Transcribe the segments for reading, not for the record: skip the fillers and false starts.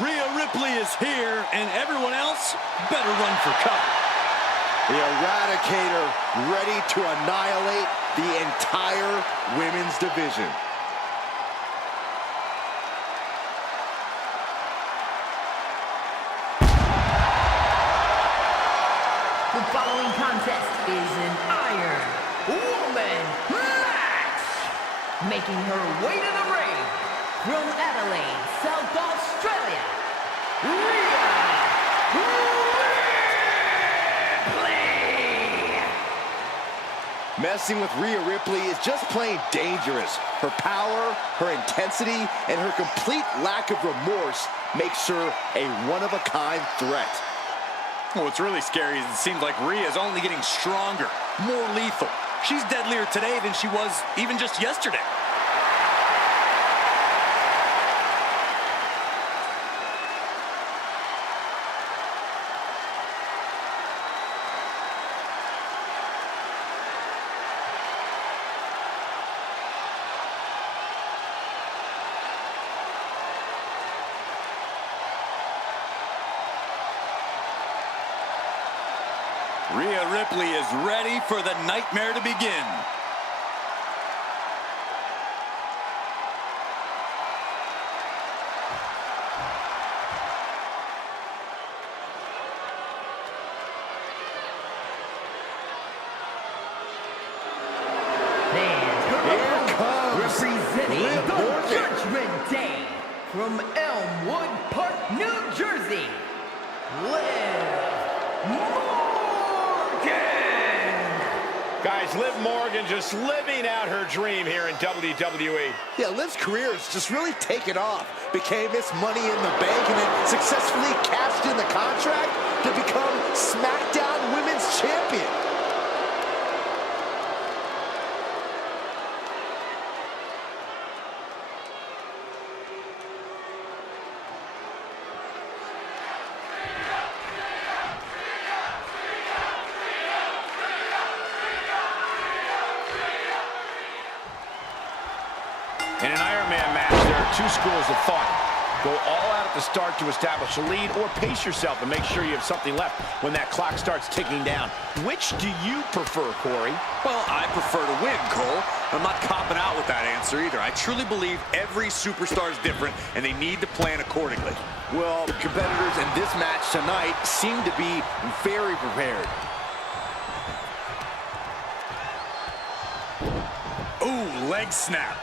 Rhea Ripley is here, and everyone else better run for cover. The Eradicator ready to annihilate the entire women's division. The following contest is an Iron Woman match. Making her way to the ring from Adelaide, South Australia, Rhea Ripley. Messing with Rhea Ripley is just plain dangerous. Her power, her intensity, and her complete lack of remorse makes her a one-of-a-kind threat. Well, what's really scary is it seems like Rhea is only getting stronger, more lethal. She's deadlier today than she was even just yesterday. Rhea Ripley is ready for the nightmare to begin. And representing the Judgment Day from Elmwood Park, New Jersey, Liv Morgan. Guys, Liv Morgan just living out her dream here in WWE. Yeah, Liv's career has just really taken off. Became Miss Money in the Bank and then successfully cashed in the contract to become SmackDown Women's Champion. In an Iron Man match, there are two schools of thought. Go all out at the start to establish a lead, or pace yourself and make sure you have something left when that clock starts ticking down. Which do you prefer, Corey? Well, I prefer to win, Cole. I'm not copping out with that answer either. I truly believe every superstar is different, and they need to plan accordingly. Well, the competitors in this match tonight seem to be very prepared. Ooh, leg snap.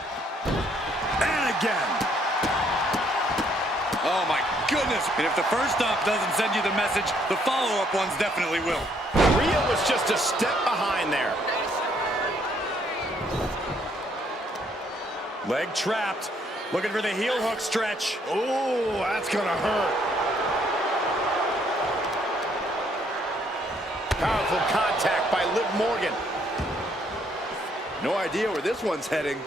And again. Oh, my goodness. And if the first stop doesn't send you the message, the follow-up ones definitely will. Rhea was just a step behind there. Leg trapped. Looking for the heel hook stretch. Ooh, that's gonna hurt. Powerful contact by Liv Morgan. No idea where this one's heading.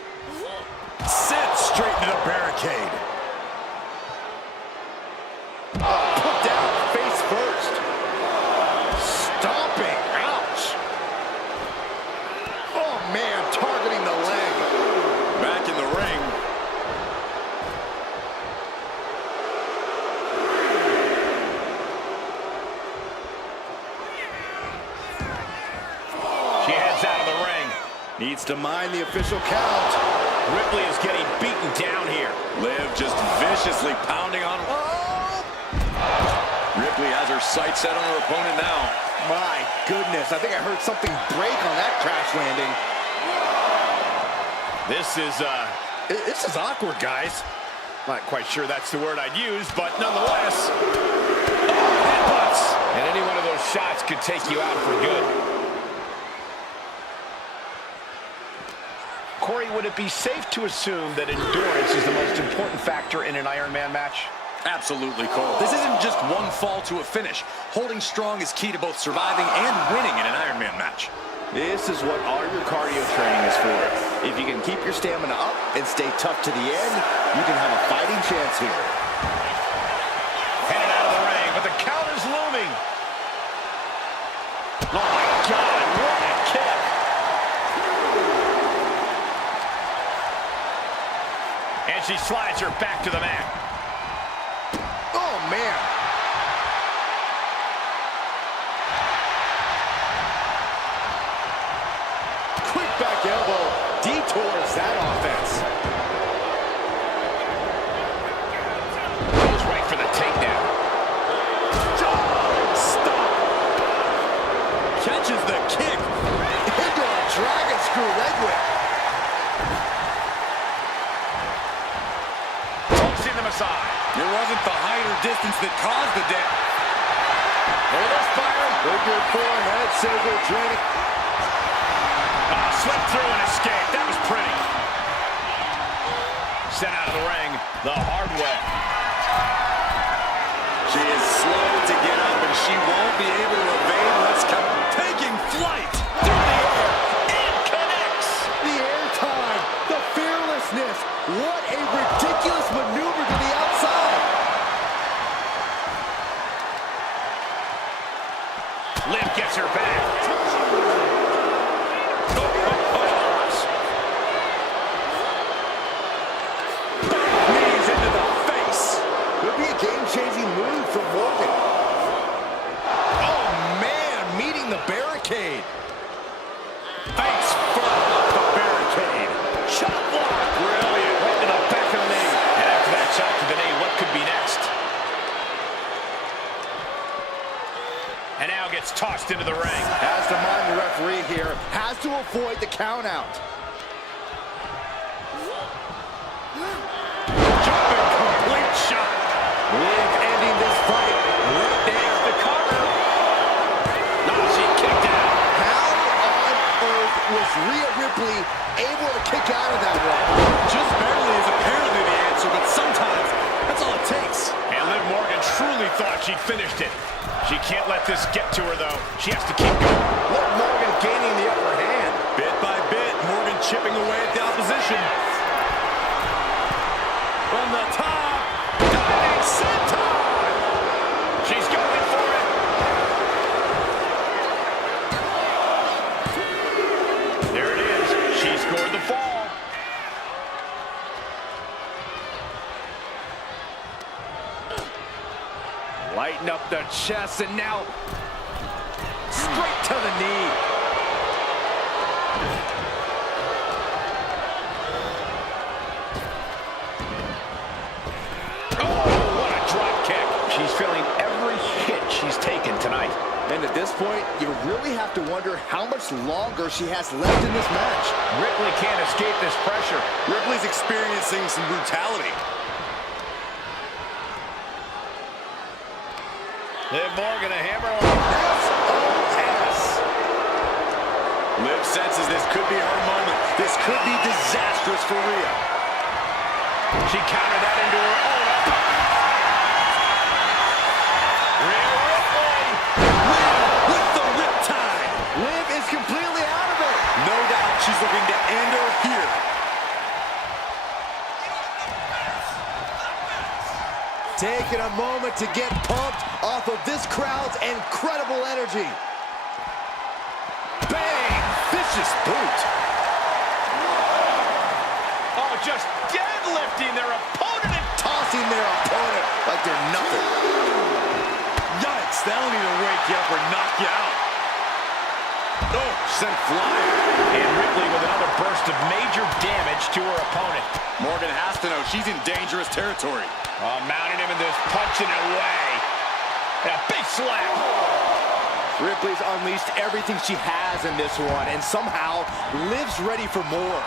Sent straight into the barricade. Put down face first. Stomping. Ouch. Oh, man, targeting the leg. Back in the ring. She heads out of the ring. Needs to mind the official count. Ripley is getting beaten down here. Liv just viciously pounding on him. Oh! Ripley has her sights set on her opponent now. My goodness, I think I heard something break on that crash landing. This is awkward, guys. Not quite sure that's the word I'd use, but nonetheless. Headbutts. And any one of those shots could take you out for good. Corey, would it be safe to assume that endurance is the most important factor in an Iron Man match? Absolutely, Cole. This isn't just one fall to a finish. Holding strong is key to both surviving and winning in an Iron Man match. This is what all your cardio training is for. If you can keep your stamina up and stay tough to the end, you can have a fighting chance here. Headed out of the ring, but the count is looming. Oh, my God, what a kick. And she slides her back to the mat. Oh, detours that offense. Goes right for the takedown. Stop. Catches the kick. Into a dragon screw leg whip. Tossing them aside. It wasn't the height or distance that caused the death. Look at this fire. Look at forehead. Silver draining. Slipped through and escaped. That was pretty. Sent out of the ring the hard way. She is slow to get up, and she won't be able to evade what's coming. Taking flight through the air. And connects. The airtime. The fearlessness. What a ridiculous maneuver to the outside. Liv gets her back. Knees into the face. Could be a game-changing move from Morgan. Oh, man, meeting the barricade. Face first off the barricade. Shot block. Brilliant. Right to the back of the knee. And after that shot to the knee, what could be next? And now gets tossed into the ring. Has to mind the referee here. Has to avoid the count-out. Jumping complete shot. Liv ending this fight. There's the cover. No, she kicked out. How on earth was Rhea Ripley able to kick out of that one? Just barely is apparently the answer, but sometimes that's all it takes. And Liv Morgan truly thought she'd finished it. She can't let this get to her, though. She has to keep going. Liv Morgan gaining the upper hand. Bit by bit, Morgan chipping away at the opposition. From the top, diving senton. She's going for it. There it is. She scored the fall. Lighten up the chest, and now straight to the knee. Oh, what a drop kick. She's feeling every hit she's taken tonight. And at this point, you really have to wonder how much longer she has left in this match. Ripley can't escape this pressure. Ripley's experiencing some brutality. Liv Morgan, a hammer on SOS. Liv senses this could be her moment. This could be disastrous for Rhea. She countered that into her own effort. Rhea Ripley. With the riptide. Liv is completely out of it. No doubt she's looking to end her here. Taking a moment to get pumped off of this crowd's incredible energy. Bang! Vicious boot. Oh, just deadlifting their opponent and Tossing their opponent like they're nothing. Yikes, that'll either wake you up or knock you out. Oh, sent flying. And Ripley with another burst of major damage to her opponent. Morgan has to know she's in dangerous territory. Mounting him in this, punching it away. And a big slap. Ripley's unleashed everything she has in this one, and somehow Liv's ready for more.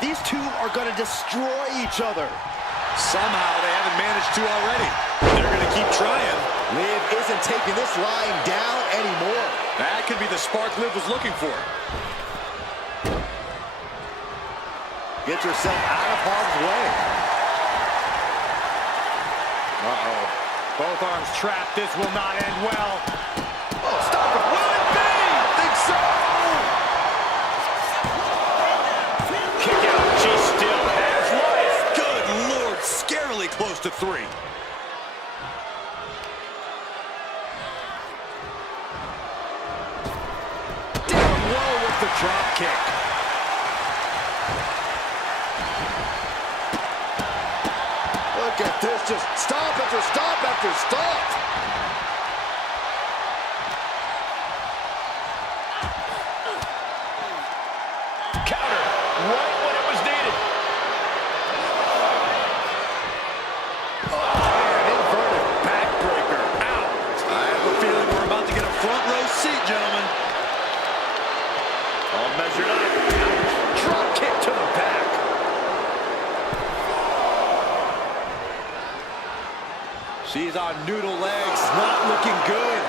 These two are going to destroy each other. Somehow they haven't managed to already. They're going to keep trying. Liv isn't taking this lying down anymore. That could be the spark Liv was looking for. Gets herself out of harm's way. Uh-oh. Both arms trapped. This will not end well. Oh, stop it. Will it be? I think so. Kick out. She still has life. Good Lord. Scarily close to 3. Down low with the drop kick. Look at this, just stop after stop after stop. Counter. Right All measured up. Drop kick to the back. She's on noodle legs, not looking good.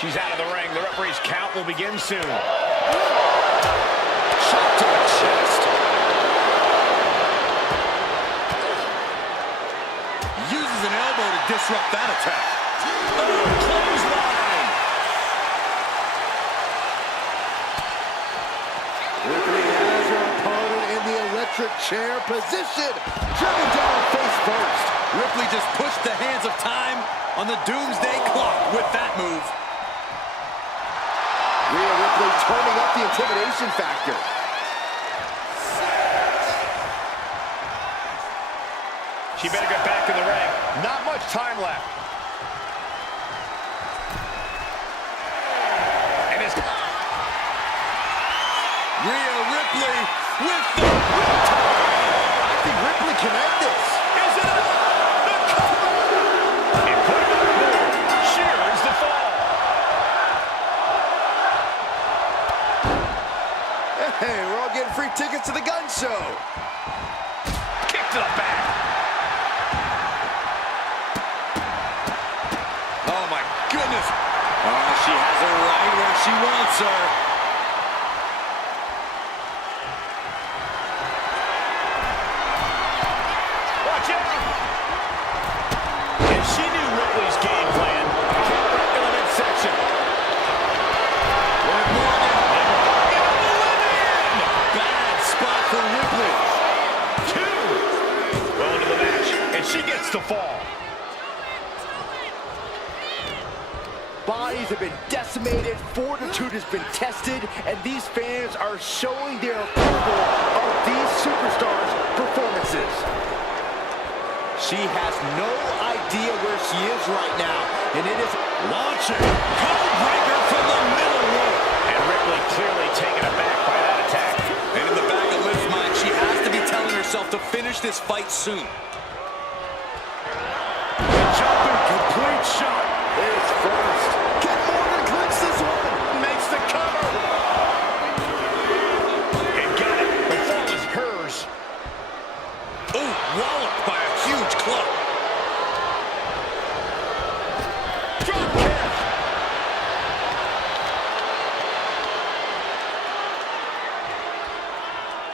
She's out of the ring. The referee's count will begin soon. Shot to the chest. Uses an elbow to disrupt that attack. Oh, clothesline. Ripley has her opponent in the electric chair position. Driven down face first. Ripley just pushed the hands of time on the doomsday clock with that move. Rhea Ripley turning up the intimidation factor. She better get back in the ring. Not much time left. And it's Rhea Ripley with the I think Ripley can end this. Is it up? The cover! and put him on the board. Shears the fall. Hey, we're all getting free tickets to the gun show. Kick to the back. Oh, my goodness. Oh, she has her right where she wants her. Watch out. And she knew Ripley's game plan. Cover in the midsection. Liv Morgan. Bad spot for Ripley. 2. Well into the match. And she gets the fall. Bodies have been decimated, fortitude has been tested, and these fans are showing their approval of these superstars' performances. She has no idea where she is right now, and it is Launching. Code breaker from the middle rope. And Ripley clearly taken aback by that attack. And in the back of Liv's mind, she has to be telling herself to finish this fight soon. Jumping complete shot. It's first. Ken Morgan clicks this one. Makes the cover. And got it. The fall is hers. Ooh, walloped by a huge club. Drop kick.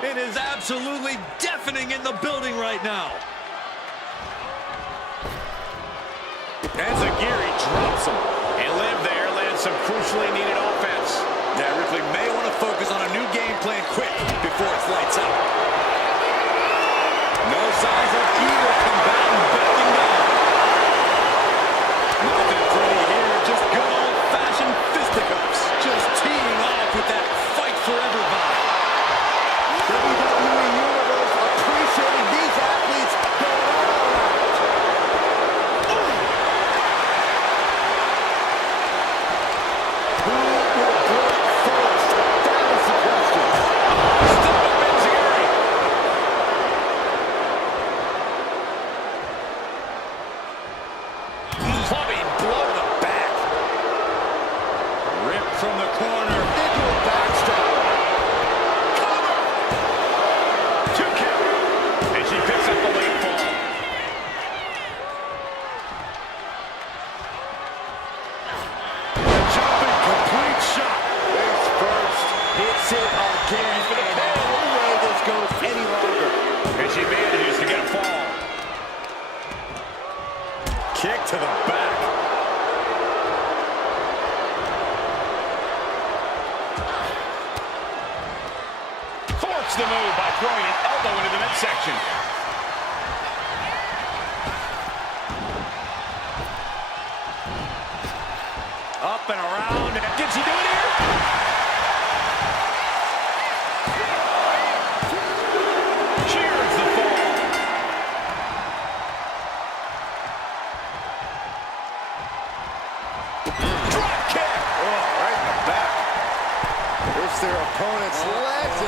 It is absolutely deafening in the building right now. And Zagiri drops him. And Liv there lands some crucially needed offense. Yeah, Ripley may want to focus on a new game plan quick before it's lights out. No signs of either combatant backing down. Nothing pretty here, just good old-fashioned fisticuffs. Just teeing off with that fight forever vibe. WWE Universe appreciating these athletes going all out. Who will break first? That is the question. Step up in Zagiri. Clubbing blow to the back. Ripped from the corner. Into a backstab. Cover. 2 count. And she picks up the late fall. Jumping complete shot. Face first. Hits it again. And no way this goes any longer. And she manages to get a fall. Kick to the back. Thwarts the move by throwing an elbow into the midsection. Up and around. Did she do it here? Cheers the fall. Drop kick. Oh, right in the back. Hits their opponent's legs.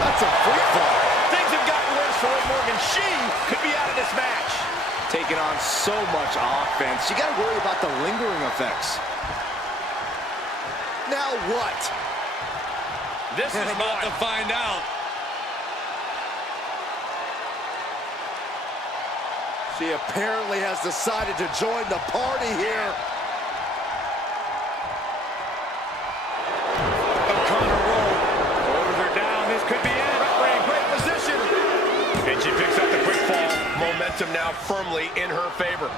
That's a free fall. Things have gotten worse for Liv Morgan. She could be out of this match. Taking on so much offense. You got to worry about the lingering effects. now what? This is about to find out. She apparently has decided to join the party here. O'Connor roll. Shoulders are down. This could be it. Referee in great position. And she picks up the quick fall. Momentum now firmly in her favor.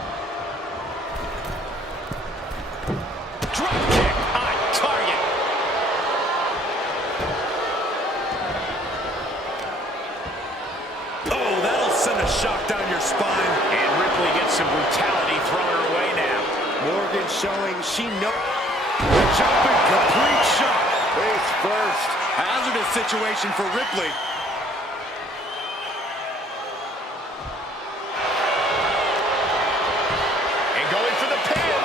Drop kick on target. Oh, that'll send a shock down your spine. And Ripley gets some brutality thrown her way now. Morgan showing she knows. The jumping complete shot. Face first. Hazardous situation for Ripley. And going for the pin.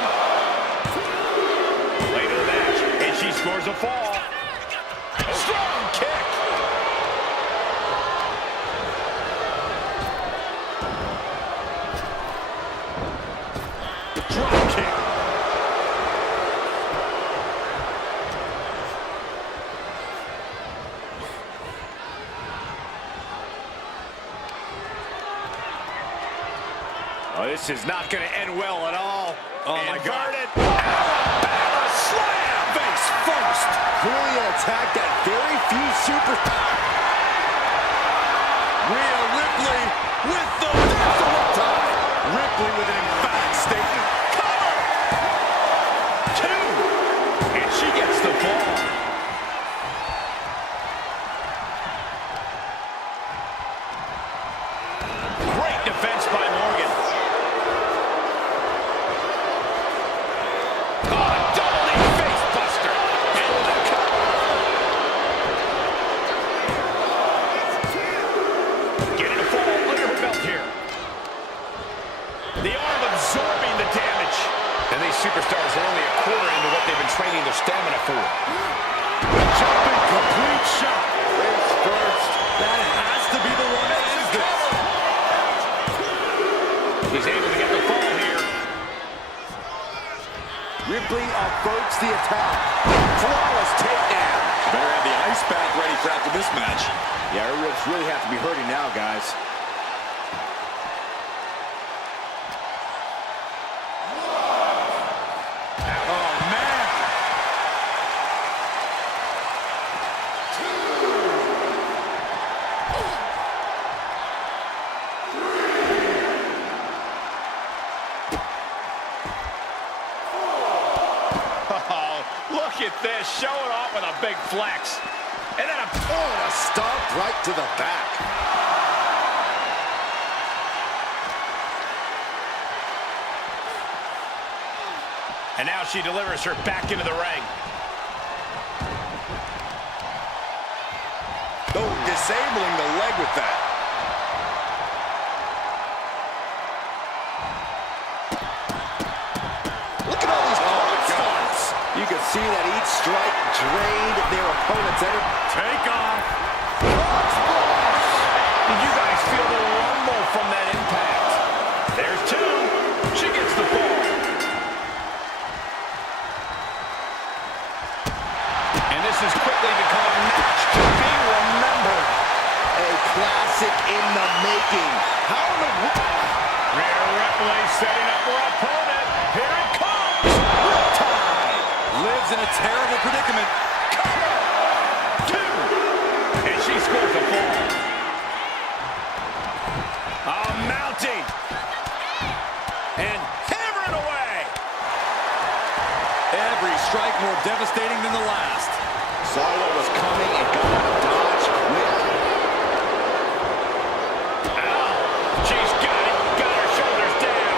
Late in the match. And she scores a fall. Strong kick. Drop kick. Oh, this is not going to end well at all. Oh, my God. Inverted Alabama slam. Face first. Clearly an attack that very few Rhea Ripley with the death time. Ripley with an emphatic statement. Cover. Two. And she gets the ball. Great defense by Morgan. Oh, double knee face buster. And the cover. Getting a fall under her belt here. The arm absorbing the damage. And these superstars are only a quarter into what they've been training their stamina for. Jumping complete shot. Face first. That has to be the one that ends this. He's able to get the fall here. Ripley averts the attack. Flawless takedown. Better have the ice bath ready for after this match. Yeah, her ribs really have to be hurting now, guys. Oh, man. Oh, look at this. Showing off with a big flex. And then a Stomp right to the back. And now she delivers her back into the ring. Oh, disabling the leg with that. Look at all these stomps. You can see that each strike drained their opponent's energy. Take off. Did you guys feel the rumble from that impact? There's two. She gets the ball. And this has quickly become a match to be remembered. A classic in the making. How in the world? Rhea Ripley setting up her opponent. Here it comes. Riptide. Lives in a terrible predicament. Cover. Two. And she scores a fall. Mounting. And hammering away. Every strike more devastating than the last. Saw what was coming and got out of dodge quick. Ow. She's got it. Got her shoulders down.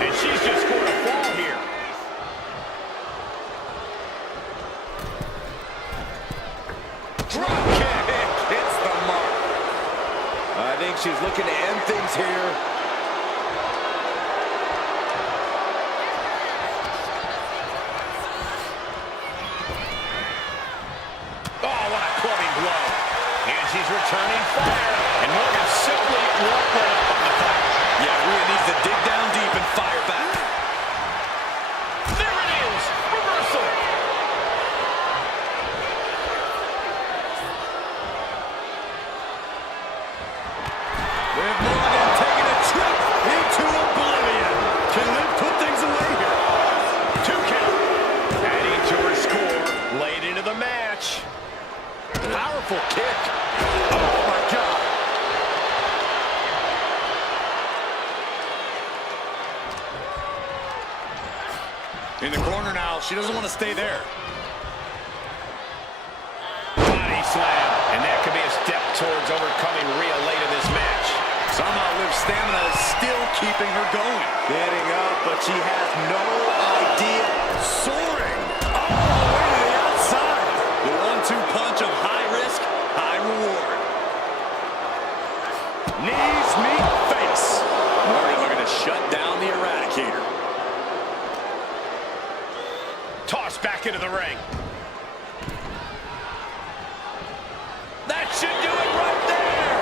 And she's just scored a fall here. Drop kick. Hits the mark. I think she's looking to end things here. Oh, what a clubbing blow. And she's returning fire. And Morgan simply won't let up on the fight. Yeah, Rhea needs to dig down deep and fire back. In the corner now, she doesn't want to stay there. Body slam, and that could be a step towards overcoming Rhea late in this match. Somehow Liv's stamina is still keeping her going. Getting up, but she has no idea. Soaring all the way to the outside. The 1-2 punch of high risk, high reward. Knees meet face. Morgan looking to shut down the Eradicator. Toss back into the ring. That should do it right there.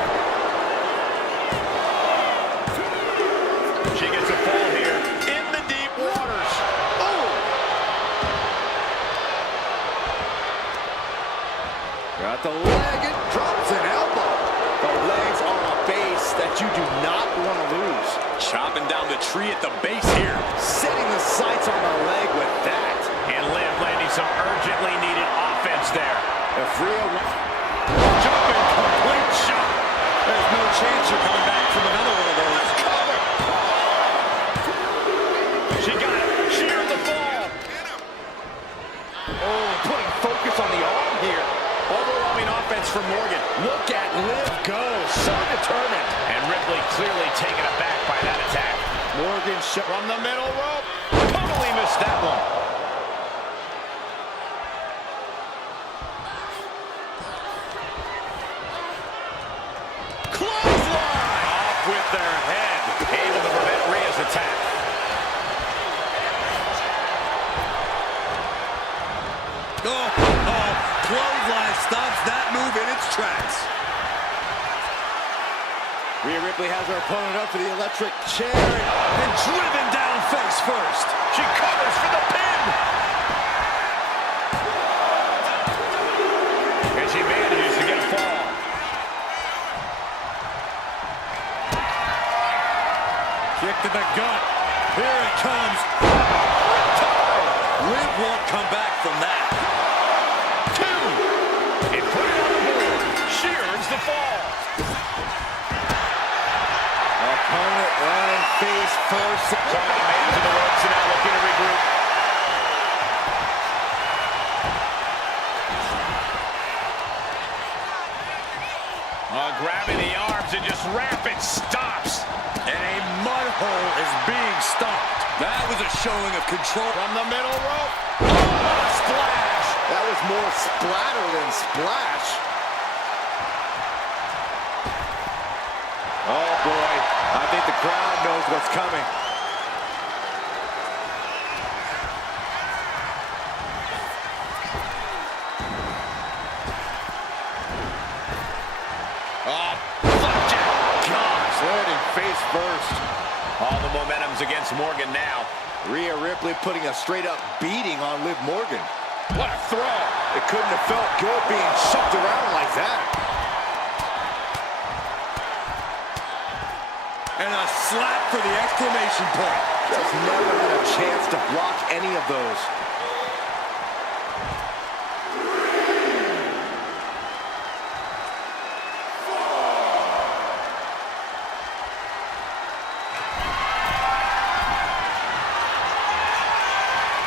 She gets a fall here in the deep waters. Oh! Got the leg, it drops an elbow. The legs are a base that you do not want to lose. Chopping down the tree at the base here. Setting the sights on the leg with that. And Liv landing some urgently needed offense there. If Rhea... Jumping complete shot. There's no chance you're coming back from another one of those. Cover. She got it. Sheared the fall. Oh, putting focus on the arm here. Overwhelming offense from Morgan. Look at Liv go. So determined. And Ripley clearly taken aback by that attack. Morgan From the middle rope. Totally missed that one. Clothesline. Off with their head. Able to prevent Rhea's attack. Oh, clothesline stops that move in its tracks. Rhea Ripley has her opponent up for the electric chair. And driven down face first. She covers for the pin. And she manages to get a fall. Kick to the gut. Here it comes. Liv won't come back from that. Two. And put it on the board. Shears the fall. Opponent running face first. Somebody made it to the ropes and now looking to regroup. Grabbing the arms and just rapid stops. And a mud hole is being stopped. That was a showing of control. From the middle rope. Oh, a splash. That was more splatter than splash. Oh, boy. I think the crowd knows what's coming. Flapjack. Gosh, landing face first. All the momentum's against Morgan now. Rhea Ripley putting a straight-up beating on Liv Morgan. What a throw. It couldn't have felt good being chucked around like that. And a slap for the exclamation point. Just never had a chance to block any of those.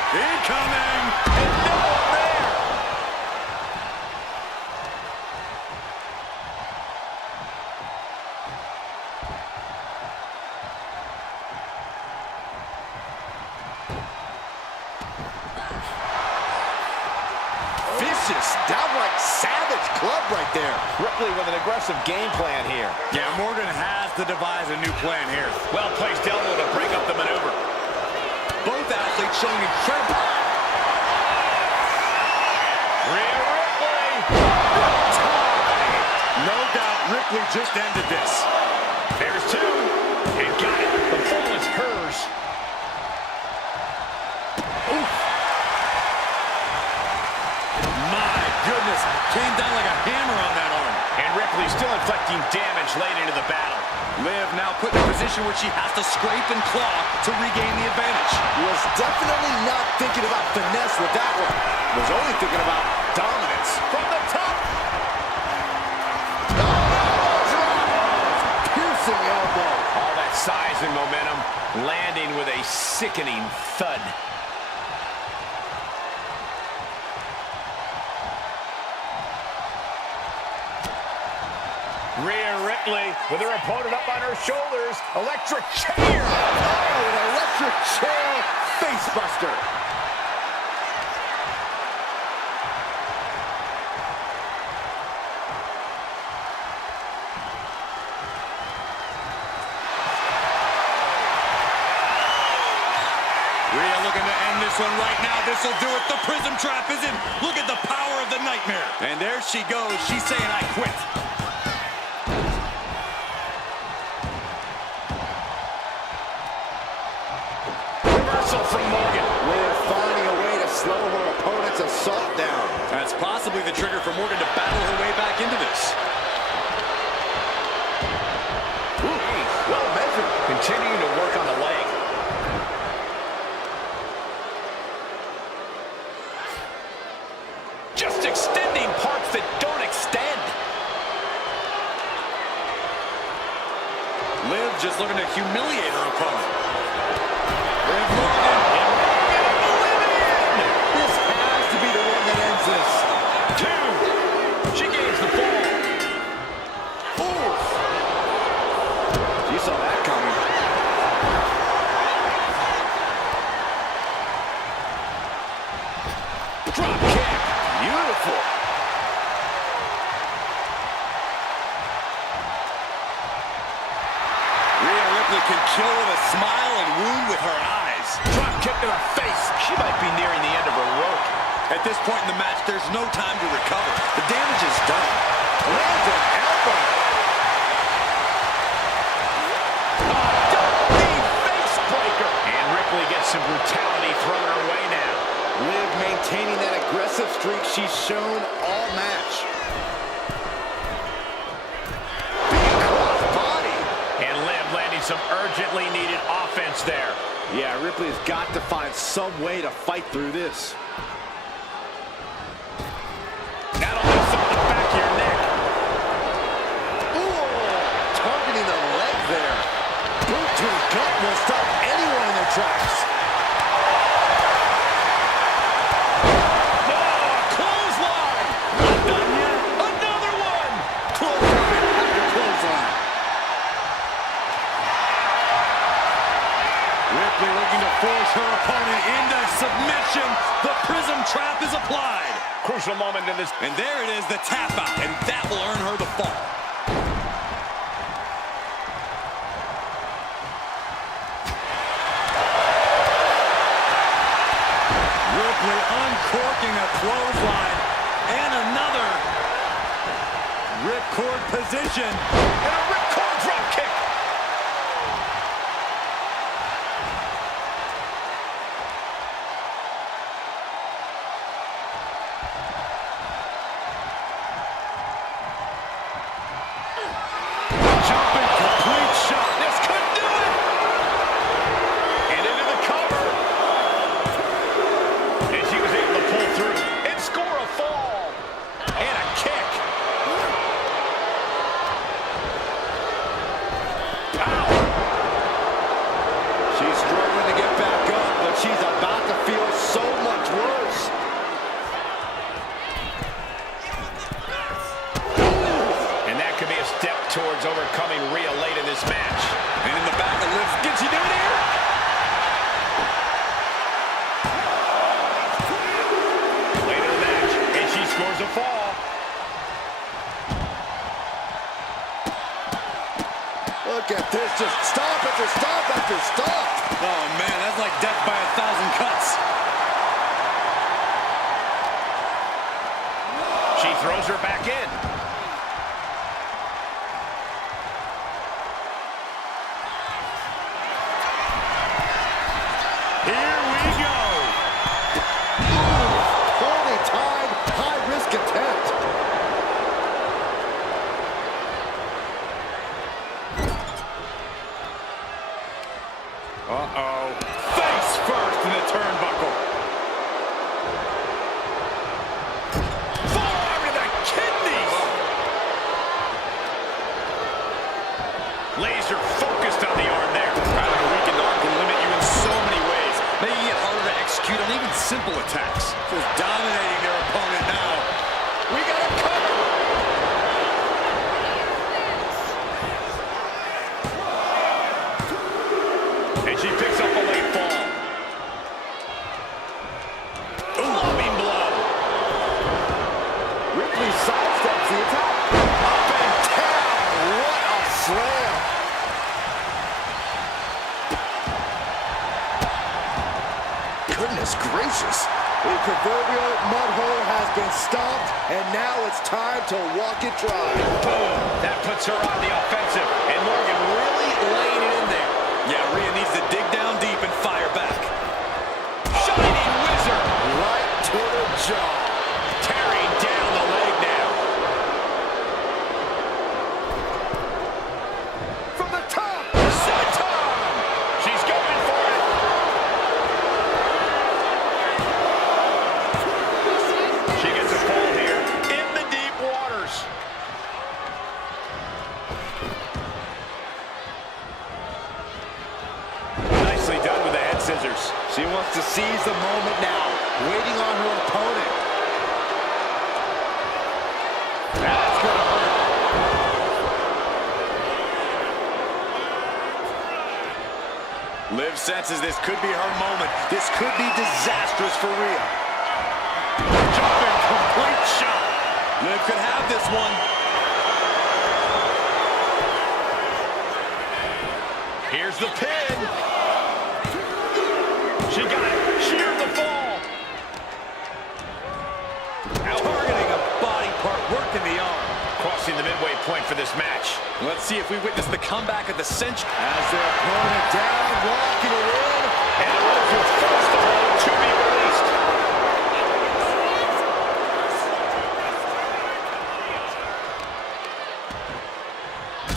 Incoming! And no one there! Vicious, downright savage club right there. Ripley with an aggressive game plan here. Yeah, Morgan has to devise a new plan here. Well-placed elbow to break up the maneuver. Both athletes showing incredible... Rhea Ripley. No doubt Ripley just ended this. There's two. And got it. The fall is hers. Oof. My goodness. Came down like a hammer on that arm. And Ripley still inflicting damage late into the battle. Liv now put in a position where she has to scrape and claw to regain the advantage. Was definitely not thinking about finesse with that one. Was only thinking about dominance. From the top. Piercing elbow. All that size and momentum landing with a sickening thud. Rhea Ripley with her opponent up on her shoulders. Electric chair. Oh, an electric chair facebuster. Rhea looking to end this one right now. This will do it. The prism trap is in. Look at the power of the nightmare. And there she goes. She's saying, I quit. Reversal from Morgan. Liv finding a way to slow her opponent's assault down. That's possibly the trigger for Morgan to battle her way back into this. Ooh, well measured. Continuing to work on the leg. Just extending parts that don't extend. Liv just looking to humiliate her opponent. Liv Morgan. This has to be the one that ends this. Two. She gains the fall. Ooh. You saw that coming. Drop kick. Beautiful. Rhea Ripley can kill with a smile and wound with her eyes. Drop kick to the face. She might be nearing the end of her rope. At this point in the match, there's no time to recover. The damage is done. Lands an elbow. Knee face breaker. And Ripley gets some brutality thrown her way now. Liv maintaining that aggressive streak she's shown all match. Big cross body. And Liv landing some urgently needed offense there. Yeah, Ripley's got to find some way to fight through this. That'll do something to the back of your neck. Ooh, targeting the leg there. Boot to the gut will stop anyone in their tracks. Ripley looking to force her opponent into submission. The prism trap is applied. Crucial moment in this. And there it is, the tap out, and that will earn her the fall. Ripley uncorking a clothesline, and another ripcord position. And a ripcord drop kick. Jumping complete shot. This could do it. And into the cover. And she was able to pull through and score a fall. And a kick. Ow. She's struggling to get back up, but she's about to feel so much worse. And that could be a step towards overcoming Rhea late in this match. And in the back of Liv, can she do it here? Late in the match, and she scores a fall. Look at this, just stop after stop after stop. Oh man, that's like death by 1,000 cuts. She throws her back in. Here we go. Poorly timed, high-risk attempt. Uh-oh. Face first in the turnbuckle. Forearm to the kidneys. Laser focused on the arm there. Having a weakened arm can limit you in so many ways, making it harder to execute on even simple attacks. Just dominating their opponent now. We got a cover. And she picks up a late fall. Loving blow. Ripley sidesteps the attack. Up and down. What a slam. Goodness gracious. The proverbial mud hole has been stomped, and now it's time to walk it dry. Boom. That puts her on the offensive. And Morgan really laying it in there. Yeah, Rhea needs to dig down deep and fire back. Shining Wizard. Right to the jaw. Tearing down the leg now. From the top. Senton. She's going for it. She gets a fall here in the deep waters. Nicely done with the head scissors. She wants to seize the moment now, waiting on her opponent. That's gonna hurt. Liv senses this could be her moment. This could be disastrous for Rhea. Jumping complete shot. Liv could have this one. Here's the pin. She got it. Sheared the fall. Targeting a body part, working the arm. Crossing the midway point for this match. Let's see if we witness the comeback of the century. As their opponent down, walking it in. And the Rose was first of all to be released.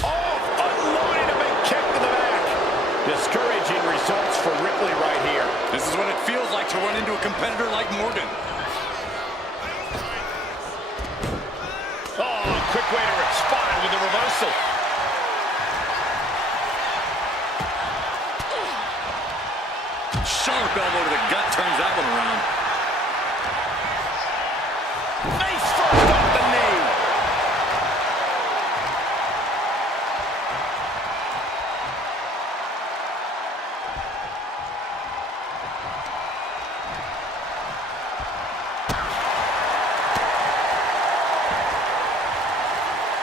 Unloading a big kick to the back. Discouraging results for Ripley right here. This is what it feels like to run into a competitor like Morgan. Oh, quick way to respond with the reversal. Sharp elbow to the gut turns that one around. Face first off the knee.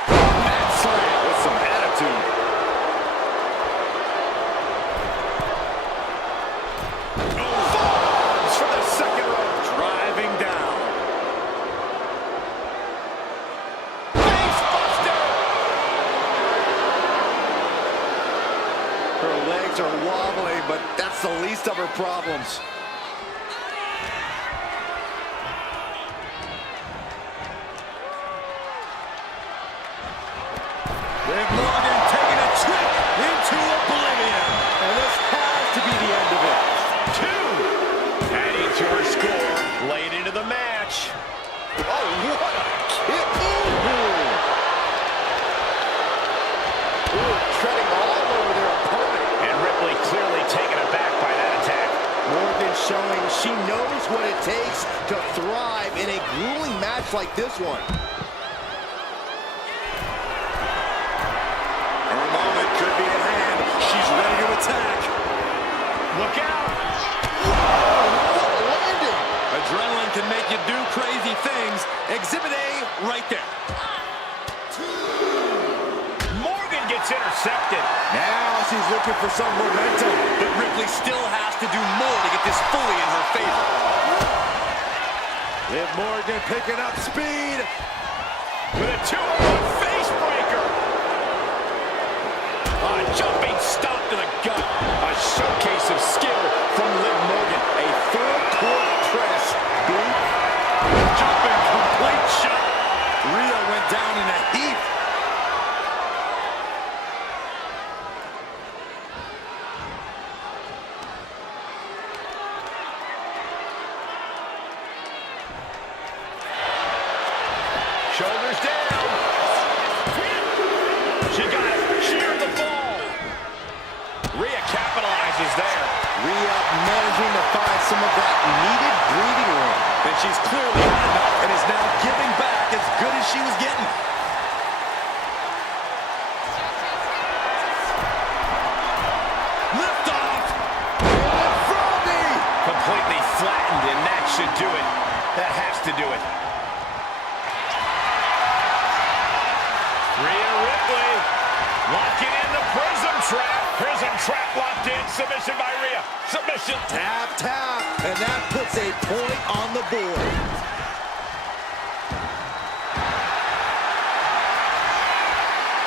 Mad slam with some attitude. Falls for the second rope. Driving down. Face buster. Her legs are wobbling, but that's the least of her problems. Liv Morgan taking a trip into oblivion. And this has to be the end of it. Two. Adding to her score. Late into the match. Oh, what a kick. Ooh. Ooh, treading all over their opponent. And Ripley clearly taken aback by that attack. Morgan showing she knows what it takes to thrive in a grueling match like this one. Her moment could be at hand. She's ready to attack. Look out. What a landing. Adrenaline can make you do crazy things. Exhibit A right there. Morgan gets intercepted. Now she's looking for some momentum. But Ripley still has to do more to get this fully in her favor. Liv Morgan picking up speed. With a 2-on-1 face breaker. A jumping stomp to the gut. A showcase of skill from Liv Morgan. A full court press. Jumping complete shot. Rhea went down in a heap. Shoulders down. She got it. Sheared the fall. Rhea capitalizes there. Rhea managing to find some of that needed breathing room. And she's clearly had enough and is now giving back as good as she was getting. Lift off. That has to do it. Rhea Ripley locking in the prism trap. Prism trap locked in. Submission by Rhea. Submission. Tap, tap. And that puts a point on the board.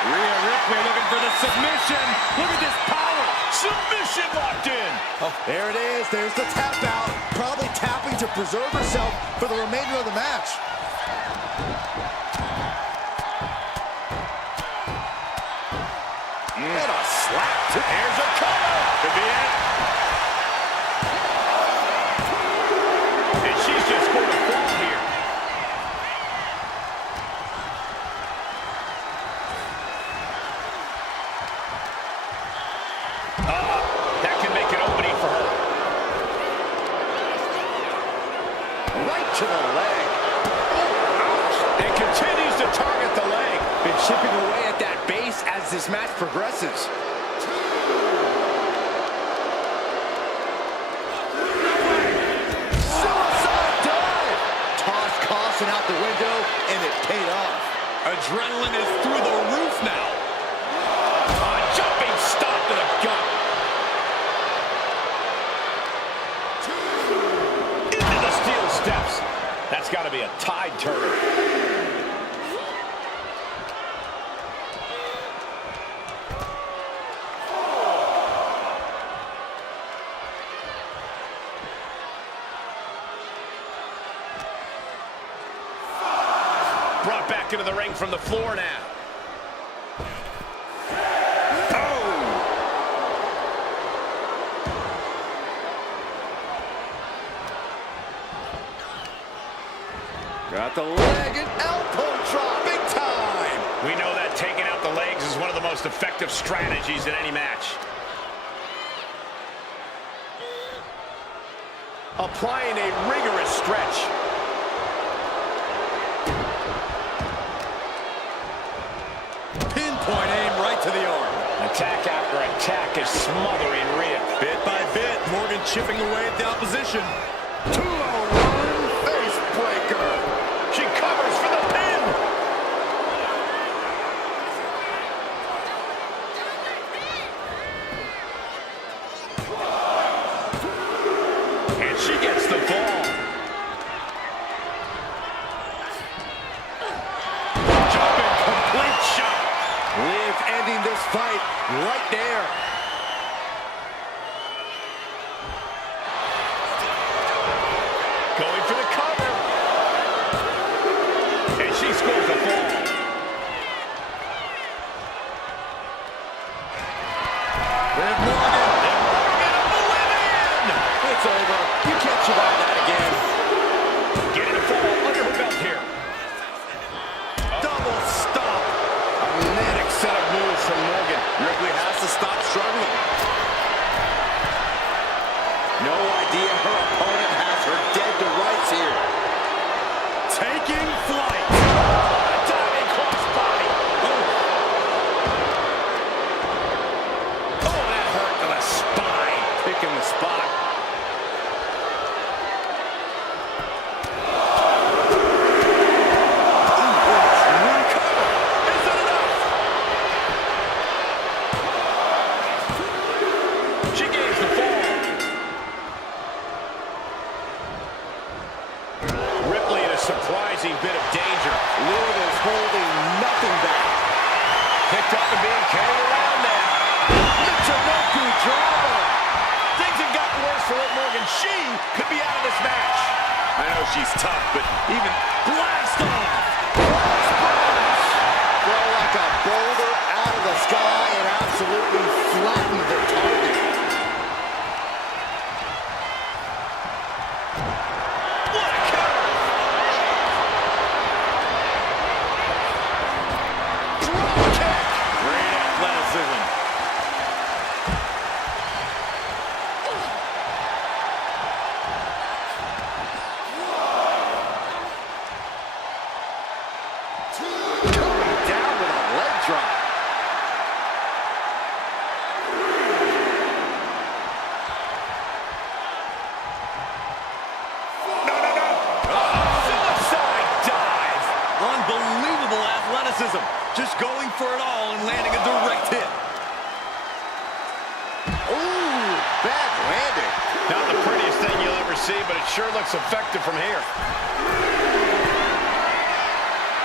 Rhea Ripley looking for the submission. Look at this power. Submission locked in. Oh, there it is. There's the tap out. Probably tapping to preserve herself for the remainder of the match. And a slap. Here's a cover. Could be it. And she's just going to fall here. That can make an opening for her. Right to the leg. Oh, ouch. And continues to target the leg. Been chipping away at that base as this match progresses. Suicide dive! Tossed caution out the window, and it paid off. Adrenaline is through the roof now. A jumping stop to the gut. Into the steel steps. That's got to be a tide turner. Brought back into the ring from the floor now. Got the leg and elbow drop, big time. We know that taking out the legs is one of the most effective strategies in any match. Applying a rigorous stretch. Pinpoint aim right to the arm. Attack after attack is smothering Rhea. Bit by bit, Morgan chipping away at the opposition. 201 face breaker. She covers for the pin. And she gets the fall. Jumping complete shot. Liv ending this fight right there. Going for the cover. And she scores the fall. Liv Morgan. Liv Morgan, oblivion. It's over. You can't survive that again. Getting a fall under her belt here. Double stop. A magnetic set of moves from Morgan. Ripley has to stop struggling. No idea her opponent has her dead to rights here. Taking flight. Diving crossbody. Oh, that hurt to the spine. Picking the spot. Is it enough? She gains the fall. Ripley in a surprising bit of danger. Liv is holding nothing back. Picked up and being carried around now. Michinoku driver. Things have gotten worse for Liv Morgan. She could be out of this match. I know she's tough, but even blast off. Throw like a boulder out of the sky and absolutely flatten the target. What a counter. Drop kick. Great athleticism. Coming down with a leg drop. just going for it all and landing a direct hit. Ooh, bad landing. Not the prettiest thing you'll ever see, but it sure looks effective from here.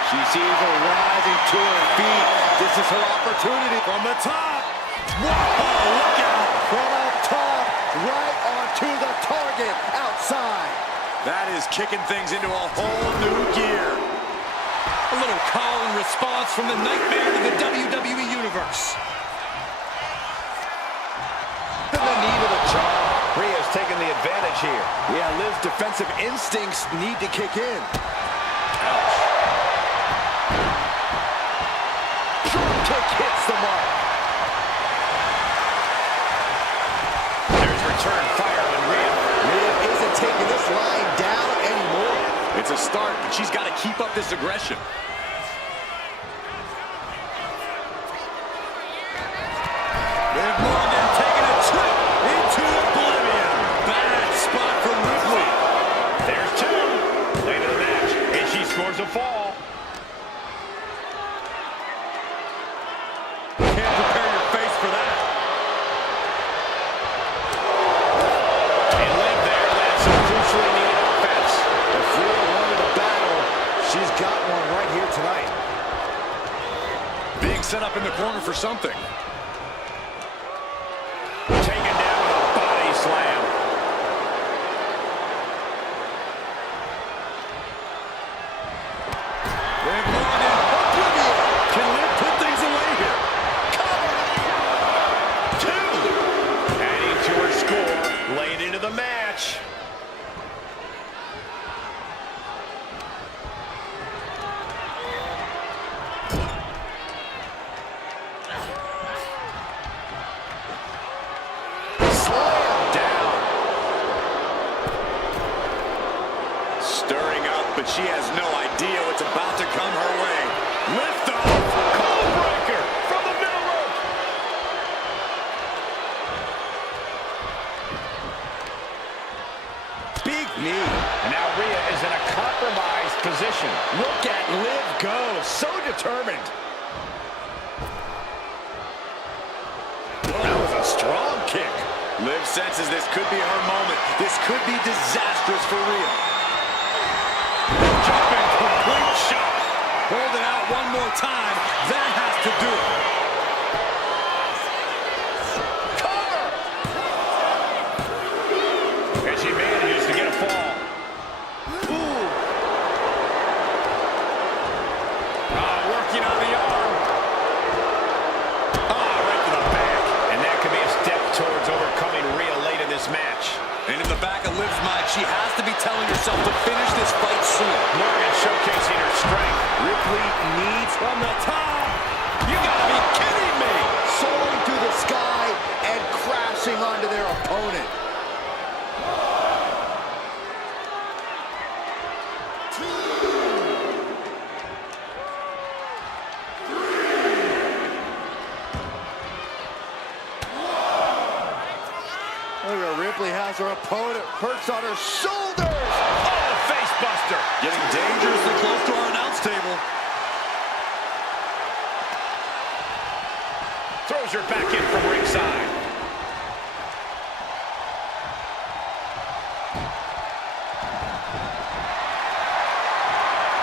She sees her rising to her feet. This is her opportunity. From the top. Whoa, look out. From up top, right onto the target outside. That is kicking things into a whole new gear. A little call and response from the nightmare to the WWE Universe. The knee to the jaw. Rhea's taking the advantage here. Yeah, Liv's defensive instincts need to kick in. Ouch. Drop kick hits the mark. There's return fire on Rhea. Rhea isn't taking this line down anymore. It's a start, but she's got to keep up this aggression. Liv Morgan taking a trip into oblivion. Bad spot for Ripley. There's two. Late in the match, and she scores a fall. Can't prepare your face for that. And Liv there lands some crucially needed offense. If Rhea wanted a battle, she's got one right here tonight. Being set up in the corner for something. Taken down with a body slam. Liv Morgan, oblivion. Can Liv put things away here? Two. Adding to her score late into the match. Slam down. Stirring up, but she has no idea what's about to come her way. Lift off. Code breaker from the middle rope. Big knee. And now Rhea is in a compromised position. Look at Liv go. So determined. That was a strong kick. Liv senses this could be her moment. This could be disastrous for Rhea. Jumping complete shot. Hold it out one more time. That has to do it. And she manages to get a fall. Ooh. Working on the arm. Right to the back. And that could be a step towards overcoming Rhea late in this match. And in the back of Liv's mind, she has to be telling herself to finish this fight soon. Morgan showcasing her strength. Ripley needs From the top. You gotta be kidding me. soaring through the sky and crashing onto their opponent. Look at Ripley has her opponent perched on her shoulders. Oh, face buster. Getting dangerously close to our announce table. Throws her back in from ringside.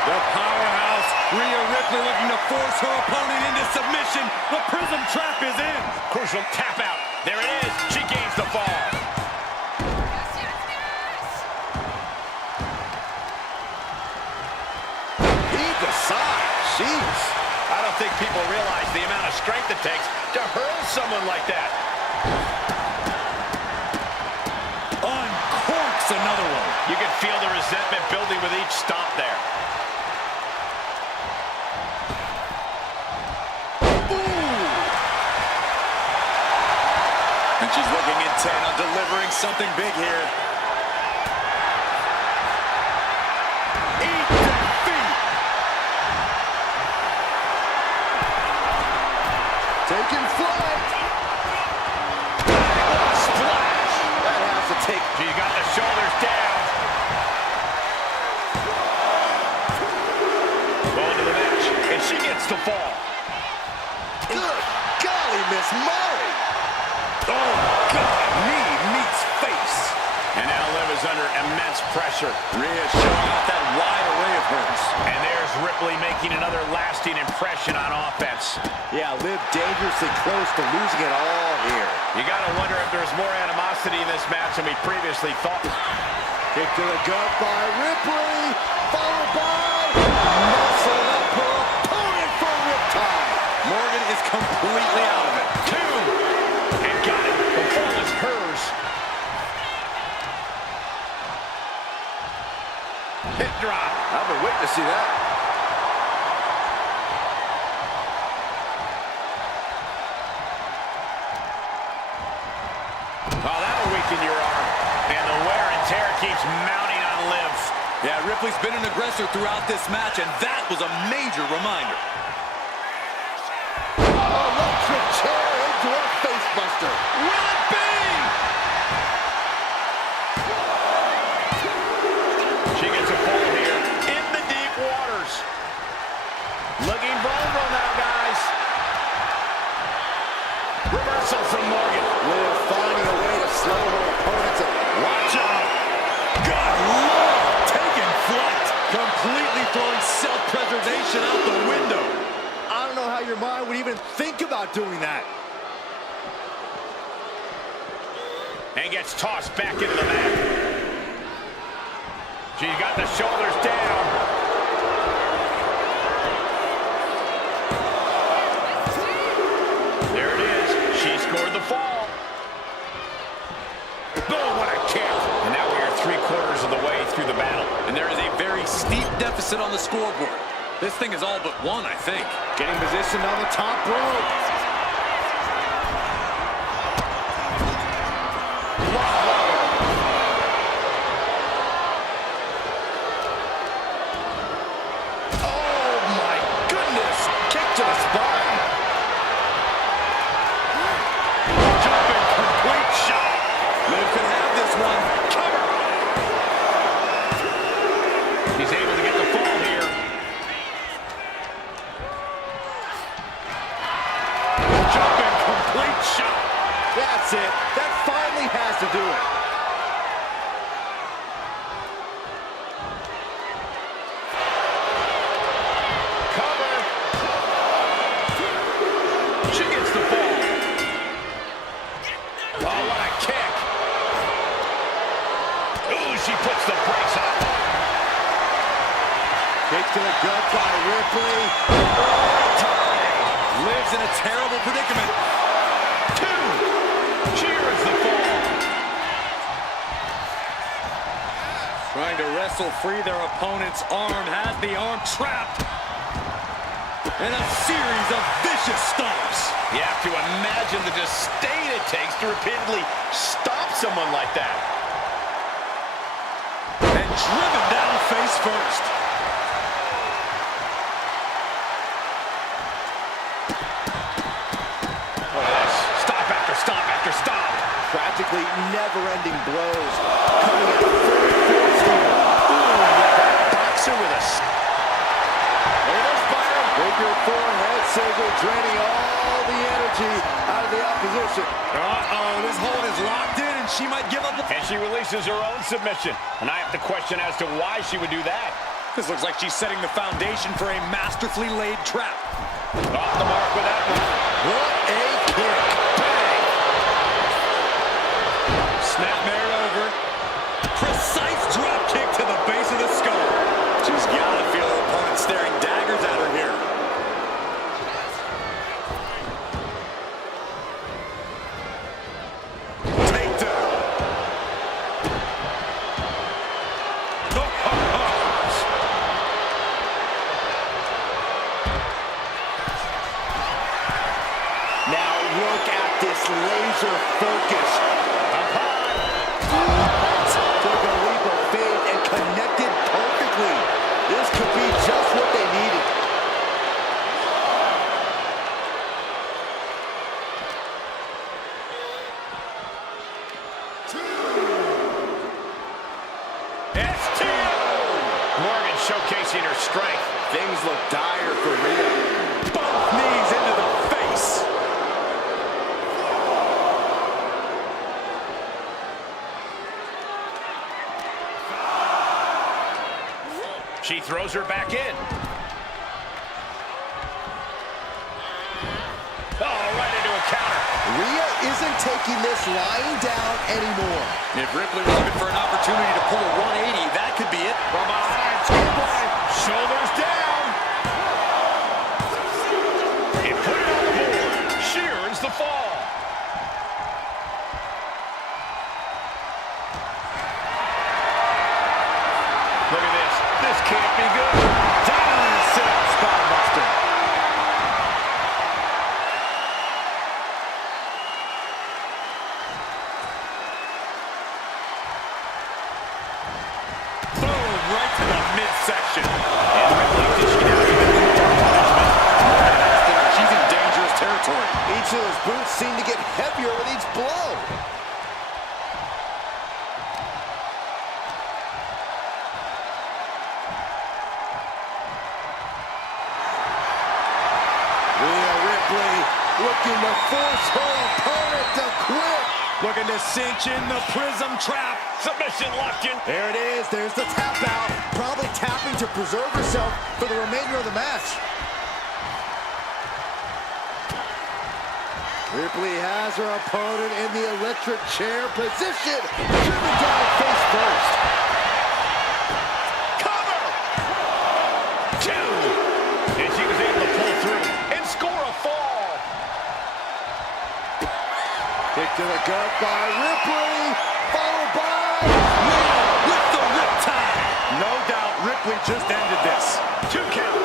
The powerhouse, Rhea Ripley, looking to force her opponent into submission. The Prism Trap is in. Crucial tap out. There it is. She gains the fall. Heave the side. Jeez. I don't think people realize the amount of strength it takes to hurl someone like that. Uncorks another one. You can feel the resentment building with each stomp there. And she's looking intent on delivering something big here. Eat defeat. Taking flight. Splash. That has to take. She got the shoulders down. Going to the match, and she gets the fall. Molly. Oh, God. Knee meets face. And now Liv is under immense pressure. Rhea showing off that wide array of hers. And there's Ripley making another lasting impression on offense. Yeah, Liv dangerously close to losing it all here. You got to wonder if there's more animosity in this match than we previously thought. Kick to the gut by Ripley, followed by muscle up her opponent for a riptide. Morgan is completely out of it. 2. And got it. The fall is hers. Hip drop. I've been waiting to see that. Oh, that'll weaken your arm. And the wear and tear keeps mounting on Liv. Yeah, Ripley's been an aggressor throughout this match, and that was a major reminder. Electric chair into a facebuster. Will it be? She gets a fall here in the deep waters. Looking vulnerable now, guys. Reversal from Morgan. Liv finding a way to slow her opponents. Watch out. Good Lord! Taking flight. Completely throwing self-preservation out the window. I don't know how your mind would even think about doing that. And gets tossed back into the mat. She's got the shoulders down. There it is. She scored the fall. Oh, what a kick. And now we are 3/4 of the way through the battle. And there is a very steep deficit on the scoreboard. This thing is all but won, I think. Getting positioned on the top rope. Oh, my goodness. Kick to the spine. Jumping complete shot. Liv could have this one. Cover. He's able to get the fall here. Jumping complete shot. That's it. That finally has to do it. Cover. She gets the fall. Oh, what a kick. Ooh, she puts the brakes on. Kick to the gut by Ripley. Liv's in a terrible predicament. 2. Cheers the fall. Trying to wrestle free their opponent's arm. Has the arm trapped. And a series of vicious stomps. You have to imagine the disdain it takes to repeatedly stop someone like that. And driven down face first. Look at this. Stop after stop after stop. Practically never-ending blows. Coming at full force here. Boxer with a... Look at this fire. Bigger forehead scissor draining all the energy out of the opposition. Uh-oh, this hold is locked in, and she might give up. And she releases her own submission. And I have to question as to why she would do that. This looks like she's setting the foundation for a masterfully laid trap. Off the mark with that one. What a kick. Bang! Snapmare over. Precise drop kick to the base of the skull. She's got to feel her opponent staring daggers at her here. Takedown. Now look at this laser focus. Up high. Took a leap of faith and connected perfectly. This could be just what they needed. Morgan showcasing her strength. Things look dire for Rhea. Both knees into the face. She throws her back in. Oh, right into a counter. Rhea isn't taking this lying down anymore. If Ripley was looking for an opportunity to pull a 180, that could be it. From behind, shoulders down. It put it on the board. She earns the fall. Look at this. This can't be good. Down, sit-up spine buster. Boom, right to the midsection. And Ripley dishing out even more punishment. She's in dangerous territory. Each of those boots seem to get heavier with each blow. Rhea Ripley looking to force her opponent to quit. Looking to cinch in the prism trap. Submission locked in. There it is. There's the tap out. Probably tapping to preserve herself for the remainder of the match. Ripley has her opponent in the electric chair position. Driven down face first. Cover! 2. And she was able to pull through and score a fall. Kick to the gut by Ripley. Followed by With the riptide. No doubt Ripley just ended this. 2 count.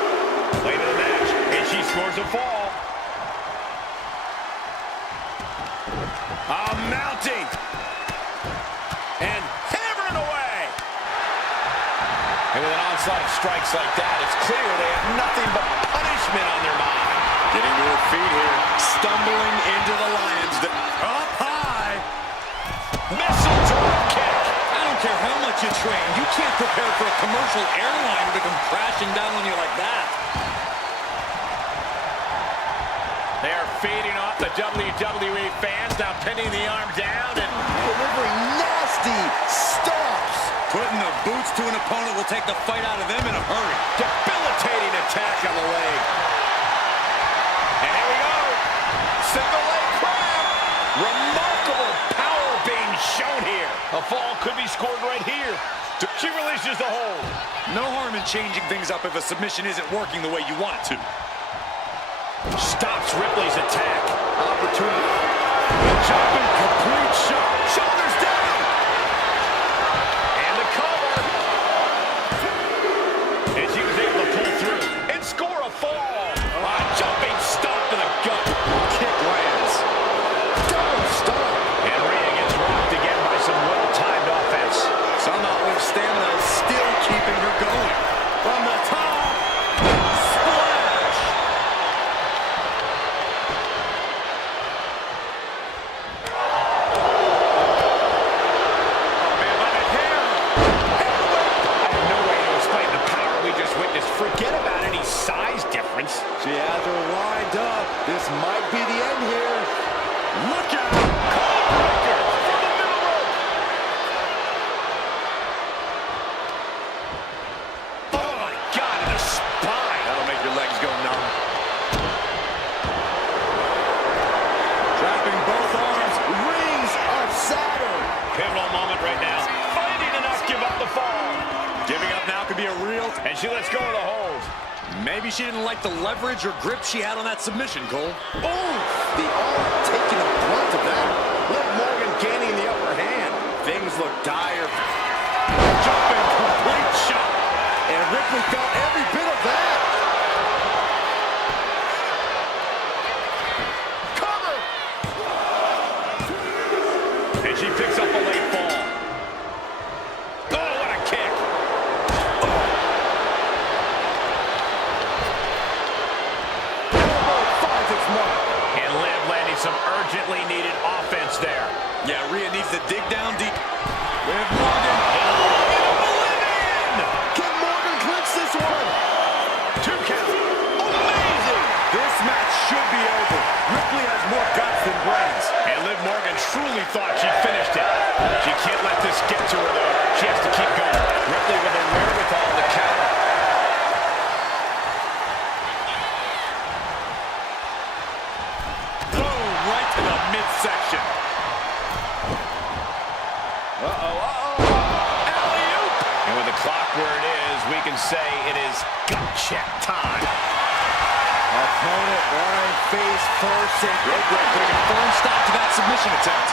Late in the match, and she scores a fall. Mounting. And hammering away. And with an onslaught of strikes like that, it's clear they have nothing but punishment on their mind. Getting to her feet here. Stumbling into the Lions. Up high. Missile drop kick. I don't care how much you train. You can't prepare for a commercial airliner to come crashing down on you like that. They are feeding off the WWE fans, now pinning the arm down and delivering nasty stops. Putting the boots to an opponent will take the fight out of them in a hurry. debilitating attack on the leg. And here we go. Single leg crab. Remarkable power being shown here. A fall could be scored right here. She releases the hold. No harm in changing things up if a submission isn't working the way you want it to. Stops Ripley's attack. Opportunity. Jumping complete shot. Shoulders down. And the cover. And she was able to pull through and score a fall. A jumping stop to the gut. Kick lands. Double stop. And Rhea gets rocked again by some well-timed offense. Somehow with stamina is still keeping her going. From the top. Splash. Oh, man, by the hair. I have no way to explain the power we just witnessed. Forget about any size difference. She has her lined up. This might be the end here. Look out. Breaker from the middle rope. Oh, my God, in the spine. That'll make your legs go numb. Trapping both arms. Rings of Saturn. Pivotal moment right now. Fighting to not give up the fall. Giving up now could be a real... And she lets go of the hold. Maybe she didn't like the leverage or grip she had on that submission, Cole. Oh, the arm taking the brunt of that. Liv Morgan gaining the upper hand. Things look dire. Jumping complete shot. And Ripley felt every bit of that. Cover. And she picks up a late fall. Oh, what a kick. Elbow finds its mark. And Liv landing some urgently needed offense there. Yeah, Rhea needs to dig down deep. Liv clock where it is, we can say it is gut check time. Opponent lying face first and Putting a firm stop to that submission attempt.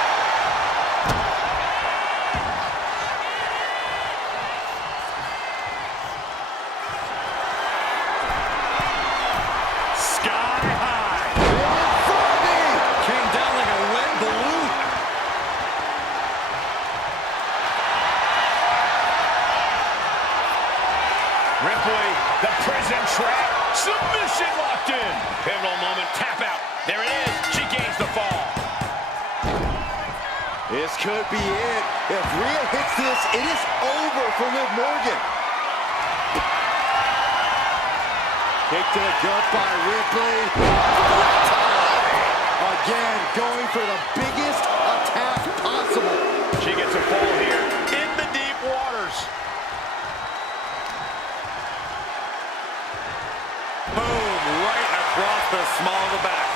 Sky high. Came down like a wet balloon. Ripley, the prison trap, submission locked in. Pivotal moment, tap out. There it is, she gains the fall. This could be it. If Rhea hits this, it is over for Liv Morgan. Kick to the gut by Ripley. Again, going for the biggest attack possible. She gets a fall here in the deep waters. Boom, right across the small of the back.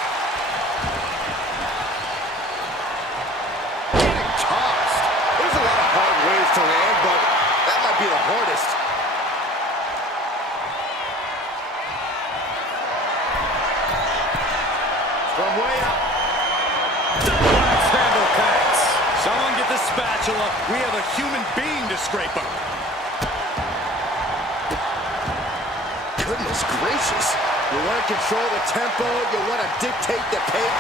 Getting tossed. There's a lot of hard ways to land, but that might be the hardest. From way up. Axe handle connects. Someone get the spatula. We have a human being to scrape up. Goodness gracious. You want to control the tempo. You want to dictate the pace.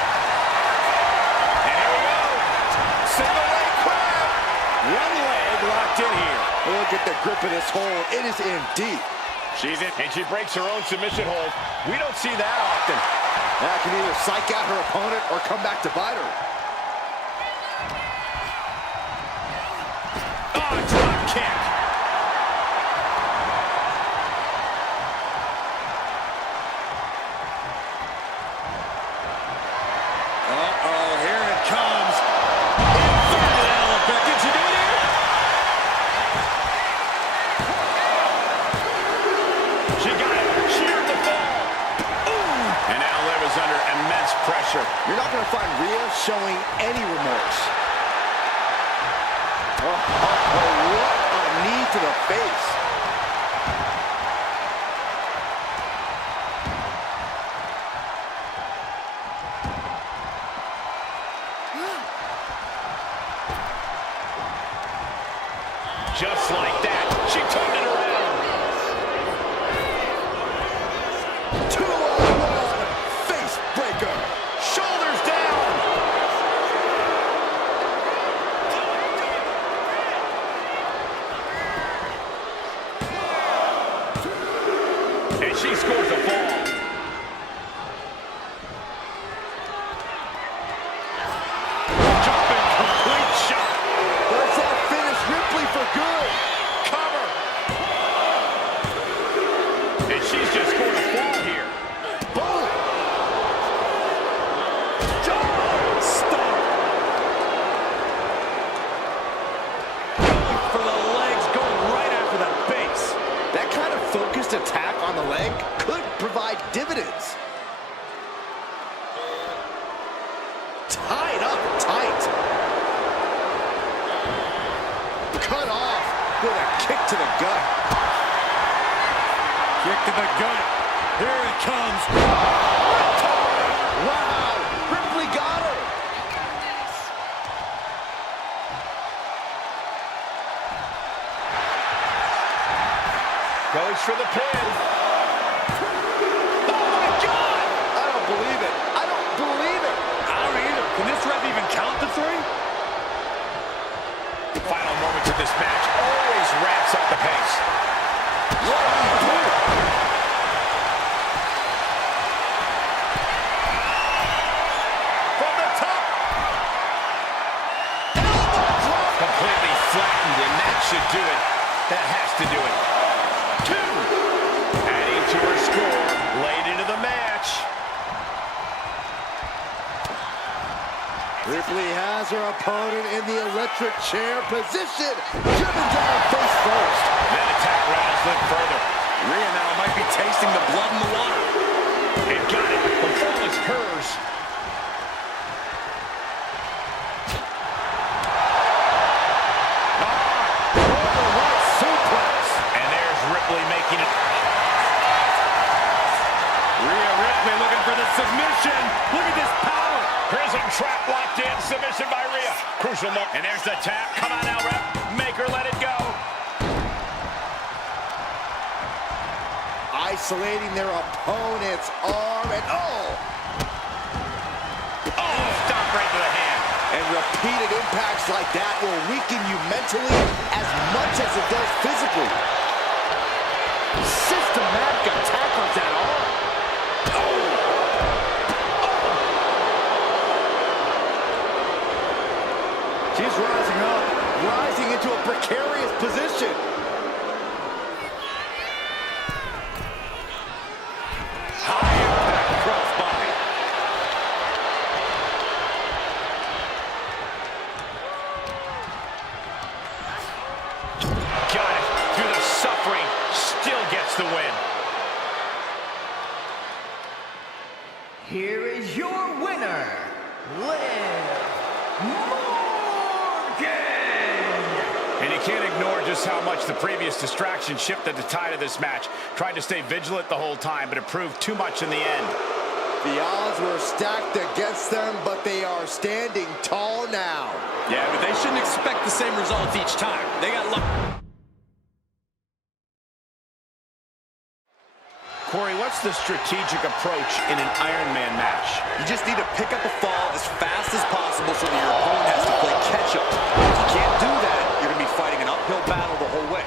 And here we go. Single leg crab. One leg locked in here. Look at the grip of this hold. It is in deep. She's in, and she breaks her own submission hold. We don't see that often. That can either psych out her opponent or come back to bite her. Oh, drop kick. Uh-oh, here it comes. Inverted elephant. Did you do it here? She got it. Sheared the fall. Ooh. And now Liv is under immense pressure. You're not going to find Rhea showing any remorse. What a knee to the face. Just like that, she turned it around. 2-on-1 face breaker. Shoulders down. And she scores a fall. Jumping complete shot. Does that finish Ripley for good? Cover. And she's just scored a fall here. Boom. Stop. Going for the legs, going right after the base. That kind of focused attack on the leg could provide dividends. Tied up tight. Cut off with a kick to the gut. Kick to the gut. Here it comes. Wow, Ripley got her. Goes for the pin. Oh my God! I don't believe it. I don't believe it. I don't either. Can this ref even count to three? Final moments of this match always ramps up the pace. From the top. Completely flattened, and that should do it. That has to do it. 2. Adding to her score, late into the match. Ripley has her opponent in the electric chair position. Driven down face first. That attack rattles Liv further. Rhea now might be tasting the blood in the water. And got it. The fall is hers. Overhead suplex. position. Look at this power. Prison trap locked in. Submission by Rhea. Crucial moment. And there's the tap. Come on now, ref. Make her let it go. Isolating their opponent's arm and Stop right to the hand. And repeated impacts like that will weaken you mentally as much as it does physically. Systematic attack on that arm. She's rising up, rising into a precarious position. High impact crossbody. Got it. Through the suffering, still gets the win. Here is your winner, Liv Morgan! And you can't ignore just how much the previous distraction shifted the tide of this match. Tried to stay vigilant the whole time, but it proved too much in the end. The odds were stacked against them, but they are standing tall now. Yeah, but they shouldn't expect the same results each time. They got luck. Corey, what's the strategic approach in an Iron Man match? You just need to pick up a fall as fast as possible so that your opponent has to play catch-up. If you can't do that, you're going to be fighting an uphill battle the whole way.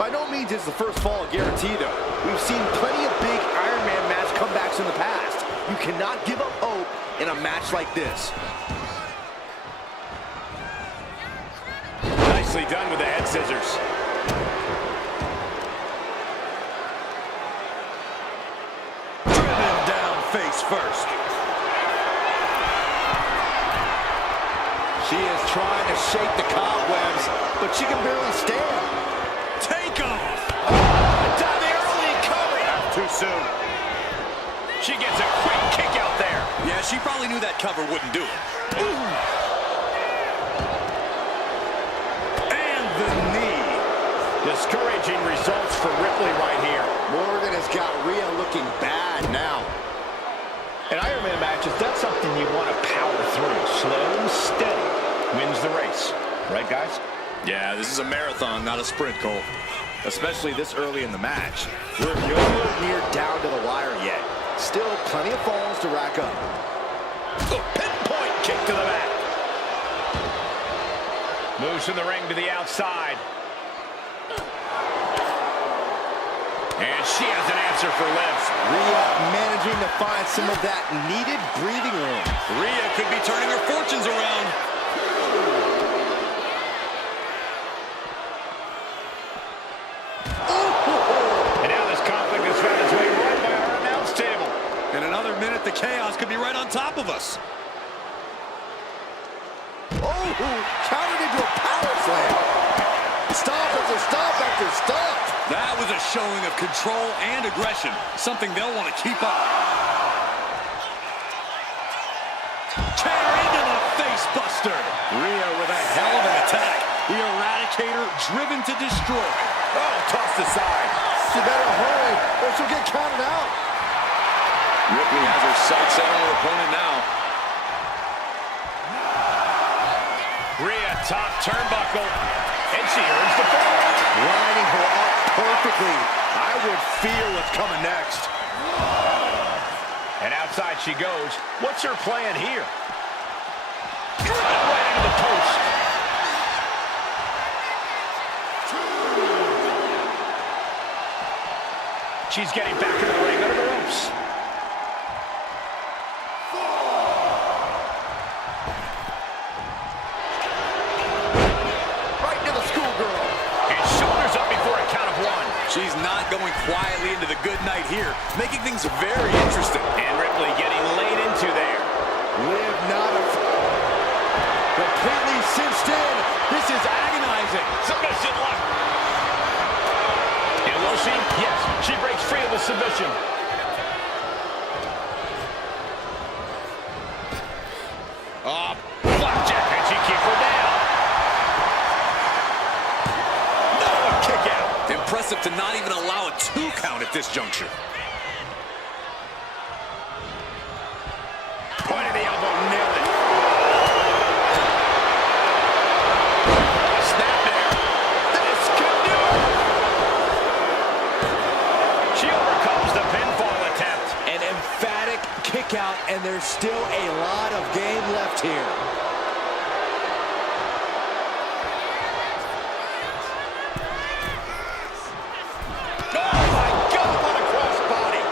By no means is the first fall a guarantee, though. We've seen plenty of big Iron Man match comebacks in the past. You cannot give up hope in a match like this. Nicely done with the head scissors. Driven down face first. She is trying to shake the cobwebs, but she can barely stand. Take off. Down the early cover. Too soon. She gets a quick kick out there. Yeah, she probably knew that cover wouldn't do it. And the knee. Discouraging results for Ripley right here. Morgan has got Rhea looking bad now. In Iron Man matches, that's something you want to power through. Slow and steady wins the race. Right, guys? Yeah, this is a marathon, not a sprint, Cole. Especially this early in the match. We're nowhere near down to the wire yet. Still plenty of falls to rack up. Pinpoint kick to the back. Moves from the ring to the outside. And she has an answer for Liv. Rhea managing to find some of that needed breathing room. Rhea could be turning her fortunes around. And now this conflict has found its way right by our announce table. In another minute, the chaos could be right on top of us. Countered into a power slam. Stop after stop after stop. That was a showing of control and aggression, something they'll want to keep up. Chair into the face buster. Rhea with a hell of an attack. The Eradicator driven to destroy. Oh, tossed aside. She better hurry or she'll get counted out. Ripley has her sights set on her opponent now. Rhea top turnbuckle. And she earns the fall. Lining her up perfectly. I would fear what's coming next. And outside she goes. What's her plan here? Right into the post. She's getting back in the ring under the ropes. Right to the schoolgirl. And shoulders up before a count of one. She's not going quietly into the good night here, making things very interesting. And Ripley getting laid into there. Liv not completely cinched in. This is agonizing. Submission lock. And will she? Yes, she breaks free of the submission. Flapjack, and she keeps her down. No, a kick out. Impressive to not even allow a 2 count at this juncture. and there's still a lot of game left here. Oh my God, what a crossbody!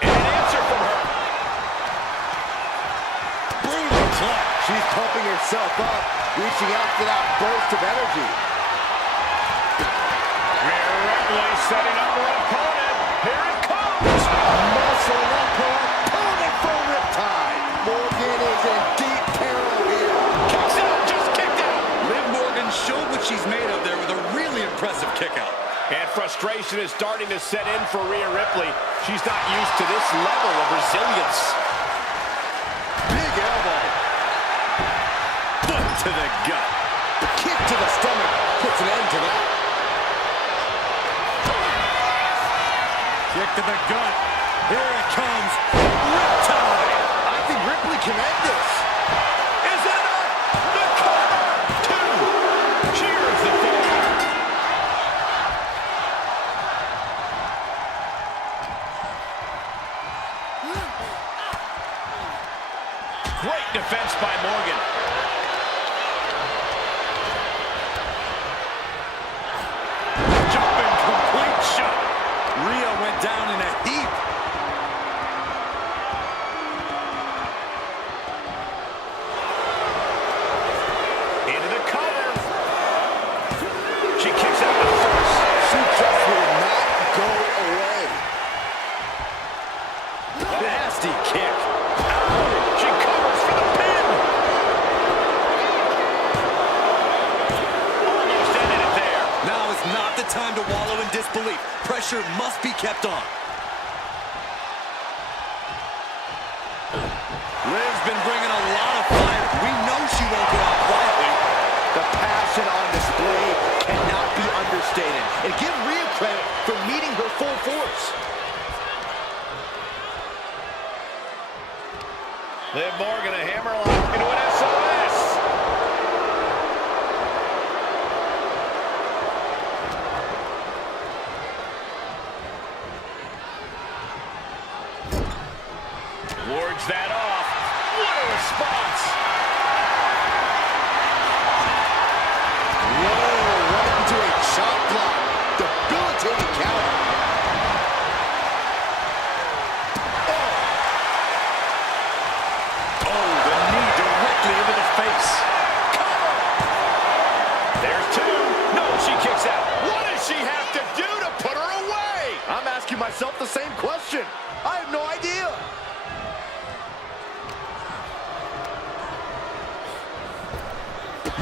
And an answer from her. Brutal clutch. She's pumping herself up, reaching out for that burst of energy. Rhea Ripley setting up her opponent. Here it comes. Muscling up her opponent for a riptide. Morgan is in deep peril here. Kicks out, just kicked out. Liv Morgan showed what she's made of there with a really impressive kick out. And frustration is starting to set in for Rhea Ripley. She's not used to this level of resilience. Big elbow. Foot to the gut. The kick to the stomach puts an end to that. Kick to the gut. Here it comes. Riptide. I think Ripley can end this. Is it enough? The cover. 2. Cheers the fall. Great defense by Morgan. Jumping complete shot. Rhea went down in a heap. Into the cover. She kicks out the first. She just will not go away. Nasty kick. She covers for the pin. Almost ended it there. Now is not the time to wallow in disbelief. Pressure must be kept on. Liv's been bringing a lot of fire. We know she won't get out quietly. The passion on display cannot be understated. And give Rhea credit for meeting her full force. Liv Morgan, a hammerlock into an SOS. Wards that off. What a response. Whoa, right into a chop block. Debilitating counter. Oh, the knee directly into the face. Cover. There's 2. No, she kicks out. What does she have to do to put her away? I'm asking myself the same question. I have no idea.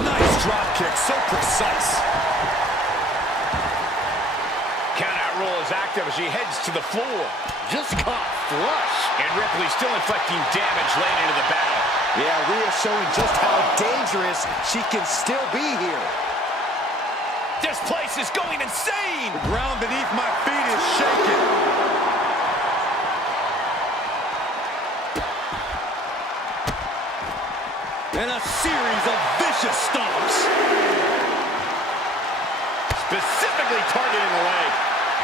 Nice drop kick, so precise. Countout rule is active as she heads to the floor. Just caught flush. And Ripley still inflicting damage late into the battle. Yeah, Rhea showing just how dangerous she can still be here. This place is going insane. The ground beneath my feet is shaking. And a series of vicious stomps. Specifically targeting the leg.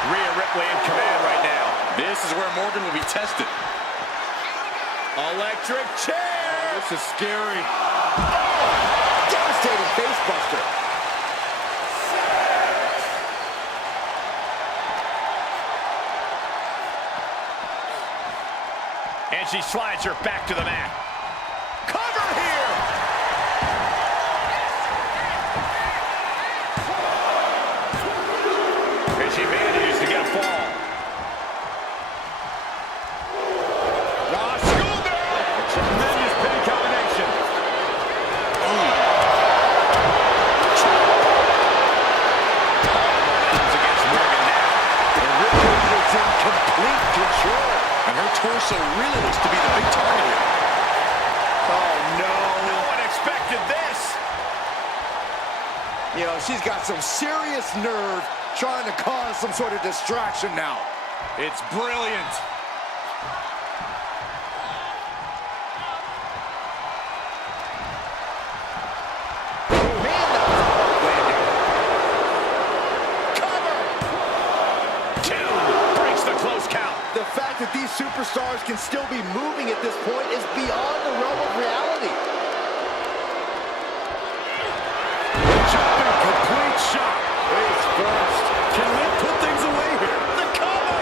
Rhea Ripley in command right now. This is where Morgan will be tested. Electric chair. This is scary. Devastating facebuster. And she slides her back to the mat. Cover here. And she manages to get a fall. Schoolgirl. Tremendous pin combination. Comes against Morgan now. And Ripley is in complete control. And her torso really looks to be the big target here. Oh, no. No one expected this. You know, she's got some serious nerve trying to cause some sort of distraction now. It's brilliant. Man, that was a hard landing. Cover. 2. close count. The fact that these superstars can still be moving at this point is beyond the realm of reality. Jumping complete shot. Face first. Can Liv put things away here? The cover!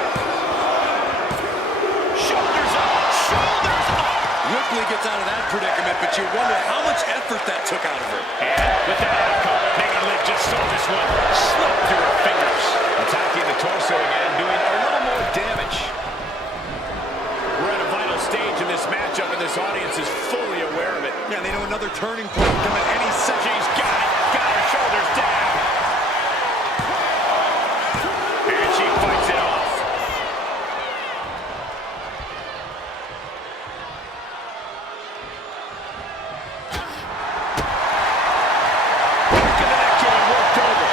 Shoulders up! Shoulders up! Ripley gets out of that predicament, but you wonder how much effort that took out of her. And with that outcome, Megan Liv just saw this one slip through her fingers. Attacking the torso again, doing a little more damage. We're at a vital stage in this matchup, and this audience is fully aware of it. Yeah, they know another turning point coming any second. She's got it. Got her shoulders down. And she fights it off. Back of the neck getting worked over.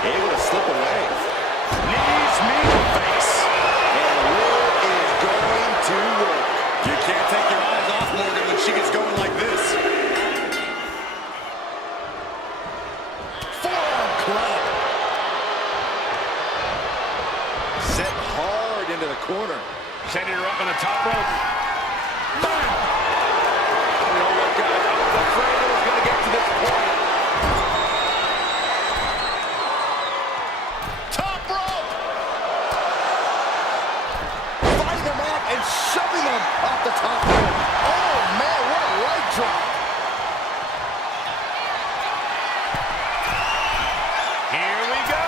Able to slip away. Knees meet the face. And Liv is going to work. You can't take your eyes off Morgan when she gets going like this. Forearm club. Set hard into the corner. Sending her up on the top rope. Bam! You know what, guys? I was afraid it was going to get to this point. Top rope! Fighting them off and shoving them off the top rope. Oh, man, what a leg drop. Here we go.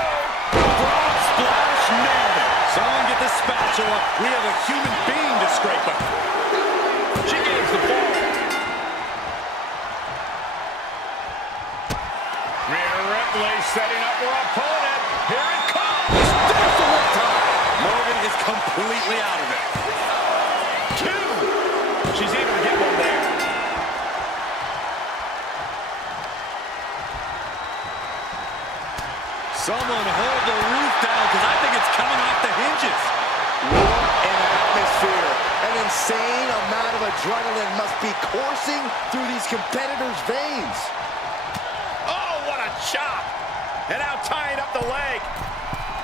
Frog splash, nailed it. Someone get the spatula. We have a human being to scrape up. She gains the fall. Rhea Ripley setting up her opponent. Here it comes. There's the one time. Morgan is completely out of it. Two. She's able to get one there. Someone hold the roof down because I think it's coming off the hinges. What an atmosphere. An insane amount of adrenaline must be coursing through these competitors' veins. Oh, what a chop. And now tying up the leg.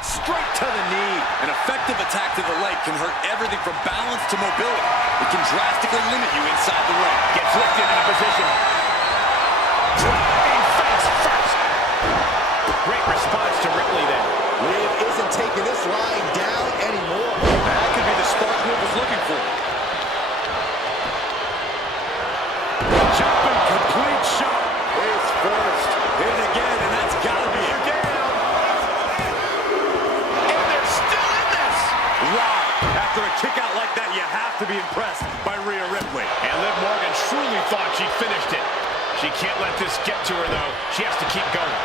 Straight to the knee. An effective attack to the leg can hurt everything from balance to mobility. It can drastically limit you inside the ring. Gets lifted into position. Driving face first. Great response to Ripley then. Liv isn't taking this lying down anymore. That could be the spark Liv was looking for. Jumping complete shot. Face first. Hit it again, and that's got to be it. Down. And they're still in this. Wow. After a kick out like that, you have to be impressed by Rhea Ripley. And Liv Morgan truly thought she finished it. She can't let this get to her, though. She has to keep going.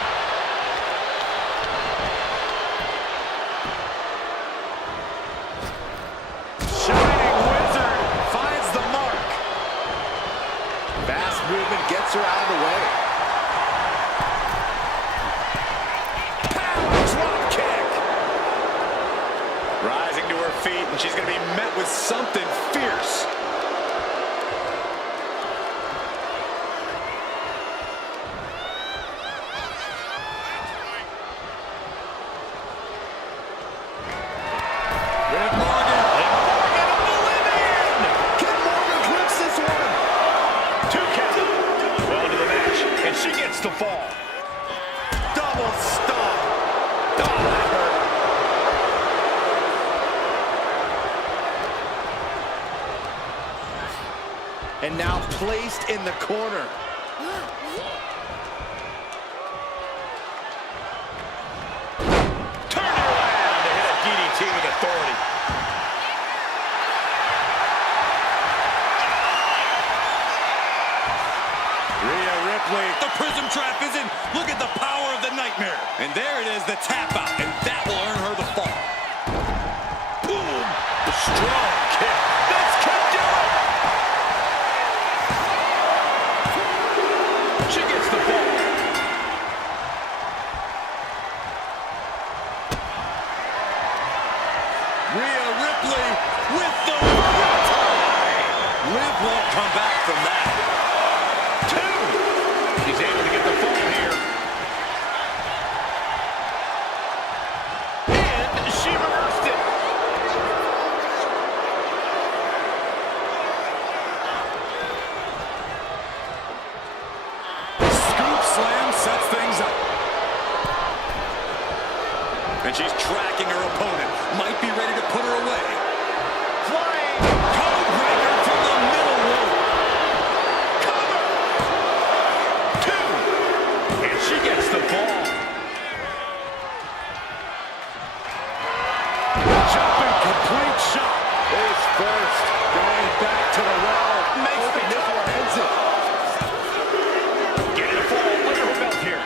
Shining Wizard finds the mark. Fast movement gets her out of the way. Power drop kick. Rising to her feet, and she's going to be met with something fierce. Liv Morgan. Can Morgan clips this one? 2 count. Well into the match, and she gets the fall. Double stomp. Oh, that hurt. And now placed in the corner. Turn it around to hit a DDT with authority. Rhea Ripley. The prism trap is in. Look at the power of the nightmare. And there it is, the tap out. And that will earn her the fall. Boom. Strong kick. This could do it. She gets the fall. Rhea Ripley with the tie. Liv won't come back from that. 2. She's able to get the fall here. And And she's tracking her opponent. Might be ready to put her away. Flying code breaker from the middle rope. Cover. 2. And she gets the fall. Jumping complete shot. Face first. Going back to the well. Makes the this one ends it. Getting a fall under her belt here.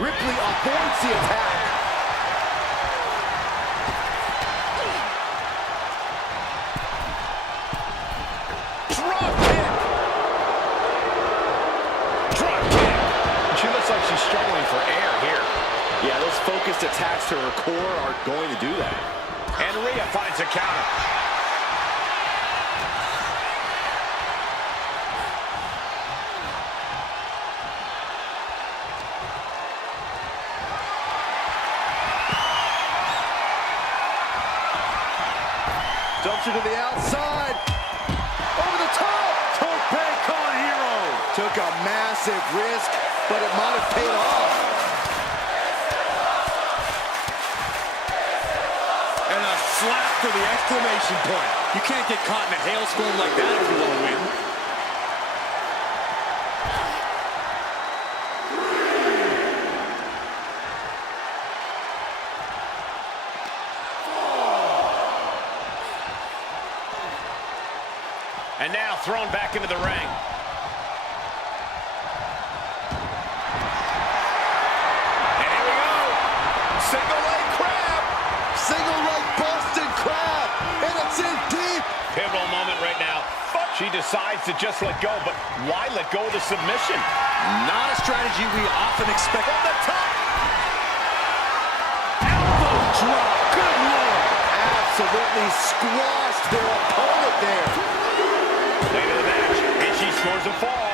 Ripley avoids the attack. Drop kick. Drop kick. She looks like she's struggling for air here. Yeah, those focused attacks to her core are going to do that. And Rhea finds a counter. Dumps her to the outside. Over the top. Tope con hero. Took a massive risk, but it might have paid off. And a slap for the exclamation point. You can't get caught in a hailstorm like that if you want to win. And now thrown back into the ring. And here we go. Single leg crab. Single leg Boston crab. And it's in deep. Pivotal moment right now. She decides to just let go, but why let go of the submission? Not a strategy we often expect. On the top. Elbow drop. Good Lord. Absolutely squashed their opponent there. Late in the match, and she scores a fall.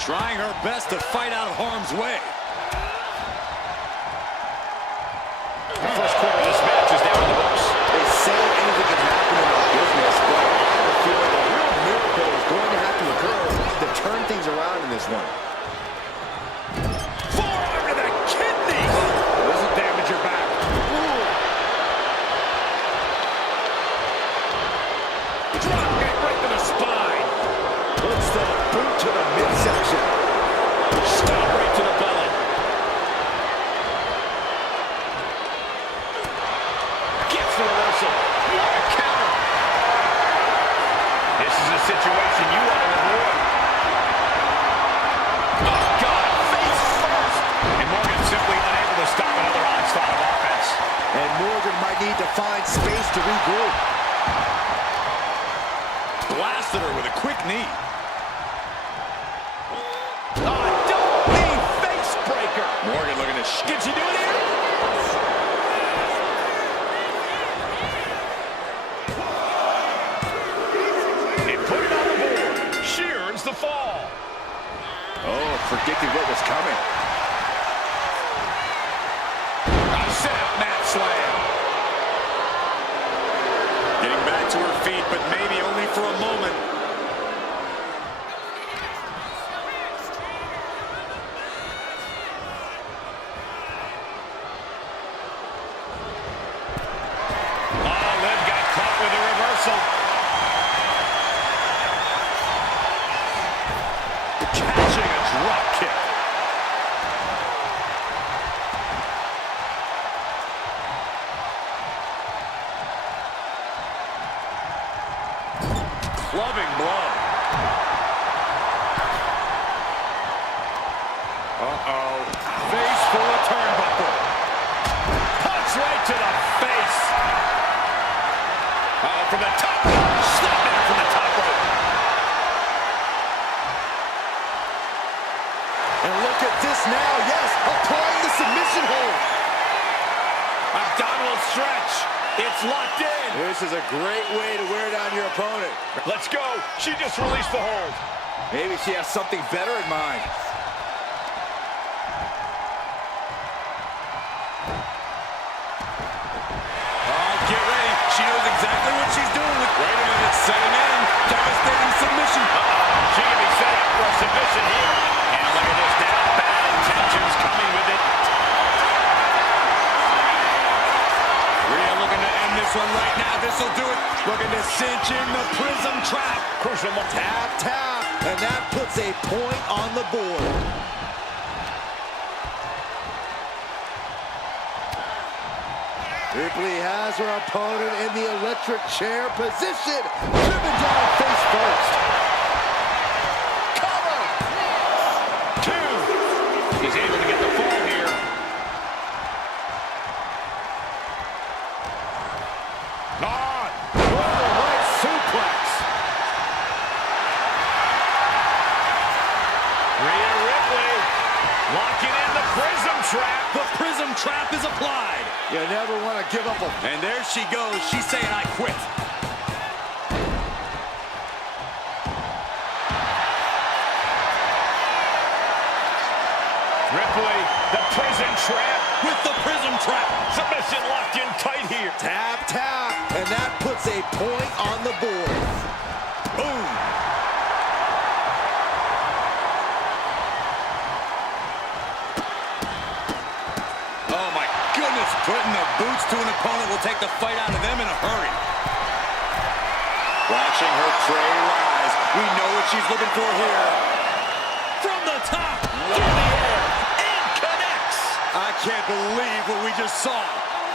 Trying her best to fight out of harm's way. The first quarter of this match is down in the books. They say anything can happen in our business, but I have a feeling a real miracle is going to have to occur to turn things around in this one. Forearm to the kidney. This will damage your back. Drop kick right to the spine. Puts the boot to the midsection. Stop right to the belly. Gets the reversal. What a counter. This is a situation you want to avoid. Oh, God. Face first. And Morgan simply unable to stop another onslaught of offense. And Morgan might need to find space to regroup. Blasted her with a quick knee. Don't knee face breaker. Morgan looking to Can she do it here? And put it on the board. She earns the fall. Oh, predicted what was coming. A set-up mat slam. getting back to her feet, but maybe only for a moment. Catching a drop kick. Clubbing blow. Uh-oh. Face full of turnbuckle. Punch right to the face. From the top. Snapmare from the top rope. And look at this now, yes, applying the submission hold. Abdominal stretch. It's locked in. This is a great way to wear down your opponent. Let's go. She just released the hold. Maybe she has something better in mind. Oh, get ready. She knows exactly what she's doing. Wait a minute, setting in. Devastating submission. She can be set up for a submission here. And look at this now. Bad intentions coming with it. Rhea looking to end this one right now. This will do it. Looking to cinch in the prism trap. Crucial Tap, tap, and that puts a point on the board. Ripley has her opponent in the electric chair position. Driven down face first. Cover! Two. He's able to get the fall here. On. Right suplex. Rhea Ripley locking in the prism trap. The prism trap is applied. You never want to give up a... And there she goes. She's saying, I quit. Ripley, the prison trap. With the prism trap. Submission locked in tight here. Tap, tap, and that puts a point on the board. Boom. Oh, my goodness. Putting the boots to an opponent will take the fight out of them in a hurry. Watching her tray rise. We know what she's looking for here. From the top. Through the air. And connects. I can't believe what we just saw.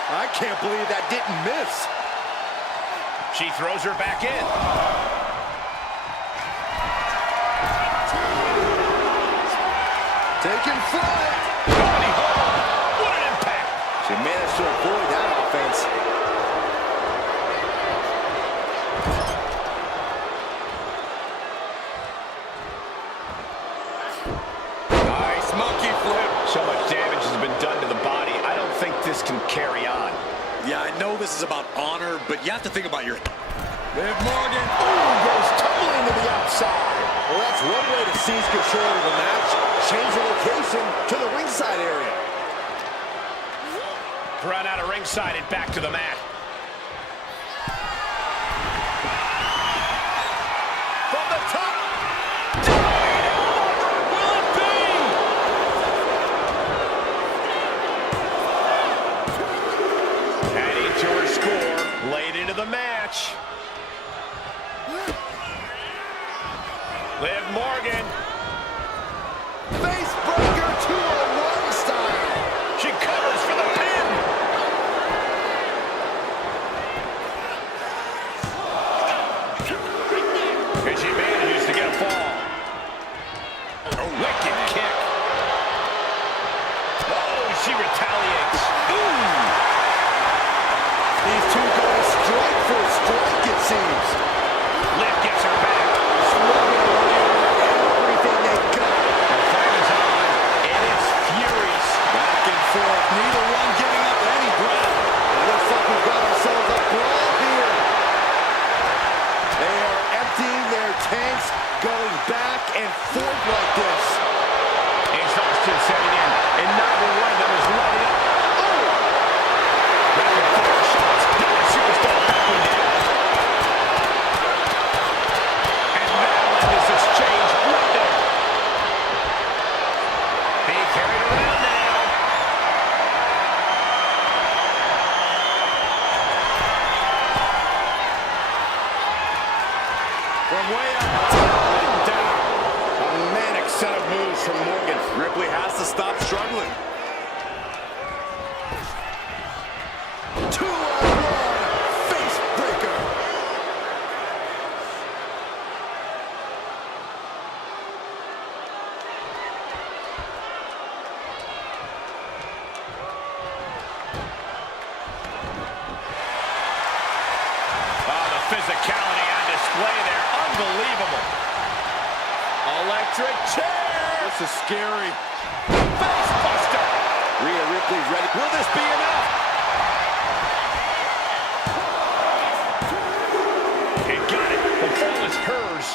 I can't believe that didn't miss. She throws her back in. Taking flight. Body hold. What an impact. She managed to avoid that offense. Nice monkey flip. So much damage has been done to the body. I don't think this can carry on. Yeah, I know this is about honor, but you have to think about your... Liv Morgan. Ooh, goes tumbling to the outside. Well, that's one way to seize control of the match. Change the location to the ringside area. Run out of ringside and back to the mat. From the top. Will it be? Adding to her score, late into the match. Liv Morgan. Face breaker 201 style. She covers for the pin. And she manages to get a fall. A wicked kick. Oh, she retaliates. Ooh. These two go strike for strike, it seems. Liv gets her back. Slugging away everything they got. The fight is on, and it's furious. Back and forth. Neither one giving up any ground. It looks like we've got ourselves a brawl here. They are emptying their tanks, going back and forth like this. Exhaustion setting in, and neither one of them is letting up. Oh! Rapid fire shots. Got the superstar backing down. And that'll end this exchange right there. Being carried around now. From way up top and down. A manic set of moves from Morgan. Ripley has to stop struggling. 2-on-1 face breaker. Oh, the physicality on display there. Unbelievable. Electric chair. This is scary. Face buster. Rhea Ripley ready. Will this be enough? And got it. The fall is hers.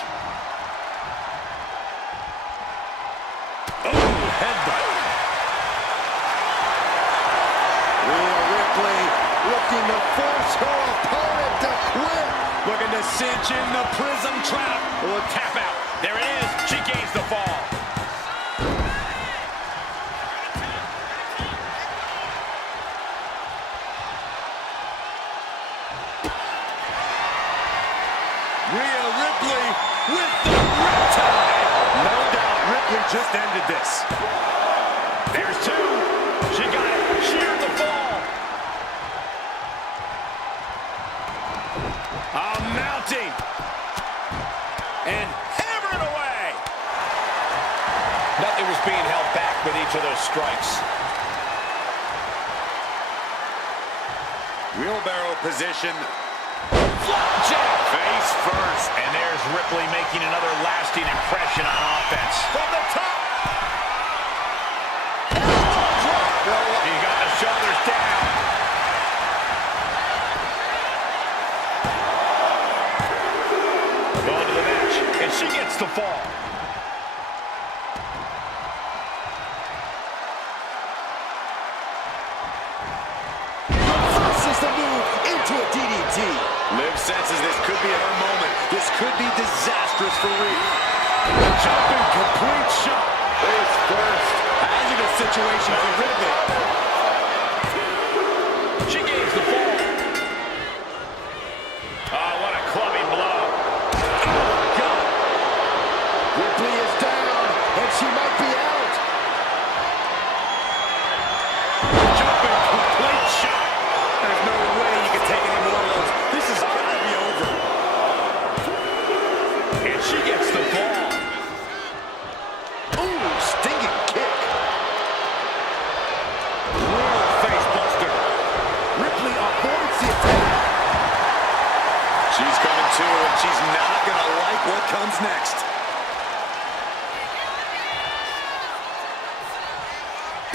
Oh, headbutt. Rhea Ripley looking to force her opponent to quit. Looking to cinch in the prism trap. Tap out. There it is. She gains the fall. Rhea Ripley with the riptide. No doubt Ripley just ended this. There's two. She got it. Sheared the fall. Mounting. And hammering away. Nothing was being held back with each of those strikes. Wheelbarrow position. Flapjack. Face first. And there's Ripley making another lasting impression on offense. From the top. He got the shoulders down. Going to the match. And she gets the fall. Forces the move into a DDT. Liv senses this could be her moment. This could be disastrous for Rhea. Jumping complete shot. Face first. Hazardous situation for Ripley. She gains the fall. Oh, what a clubbing blow. Oh, God. Ripley is down, and she might be out. Jumping complete shot. There's no way you can take any more of those. This is gotta be over. And she gets the fall. Ooh, stinging kick. Brutal face buster. Ripley avoids the attack. She's coming to, and she's not gonna like what comes next.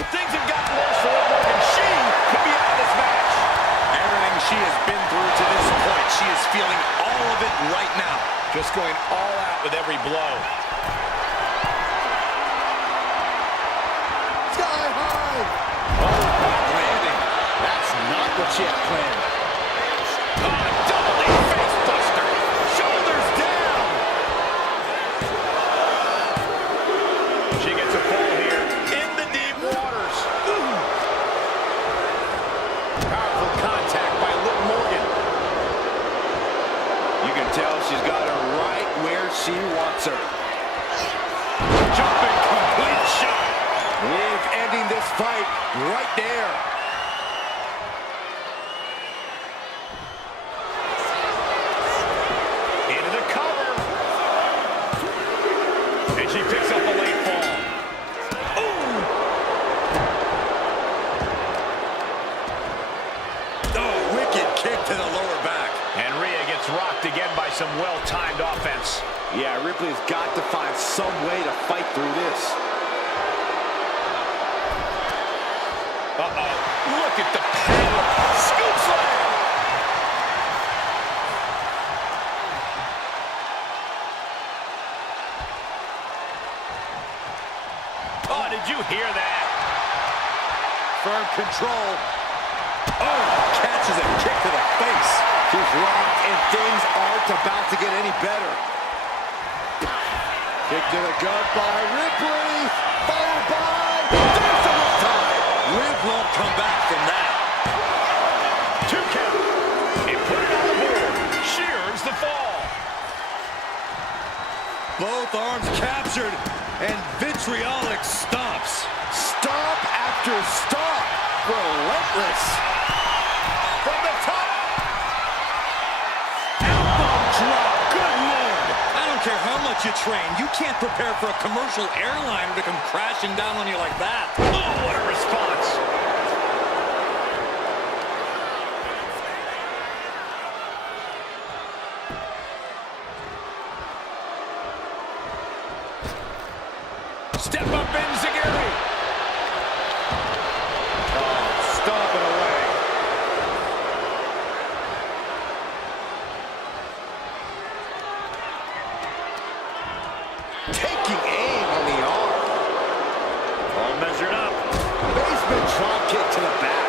Things have gotten worse for Liv Morgan. She could be out of this match. Everything she has been through to this point, she is feeling all of it right now. Just going all out with every blow. Sky high. Landing. That's not what she had planned. Doubling face buster. Shoulders down. She gets a fall here in the deep waters. Powerful contact by Liv Morgan. You can tell she's got her right where she wants her. Jumping complete shot. Liv ending this fight right there. Into the cover. And she picks up a late fall. Oh, wicked kick to the lower back. And Rhea gets rocked again by some well-timed offense. Yeah, Ripley's got to find some way to fight through this. Uh-oh. Look at the power. Scoop slam. Oh, did you hear that? Firm control. Oh, catches a kick to the face. She's rocked, and things aren't about to get any better. Kick to the gut by Ripley, followed by... There's the riptide. Liv won't come back from that. 2 count. And put it on the board. Shears the fall. Both arms captured, and vitriolic stomps. Stop after stop. Relentless. From the top. Elbow drop. Good Lord. I don't care how much you train. You can't prepare for a commercial airliner to come crashing down on you like that. Oh, what a response. Step up in Zagiri. Stomp it away. Taking aim on the arm. All measured up. Basement drop kick to the back.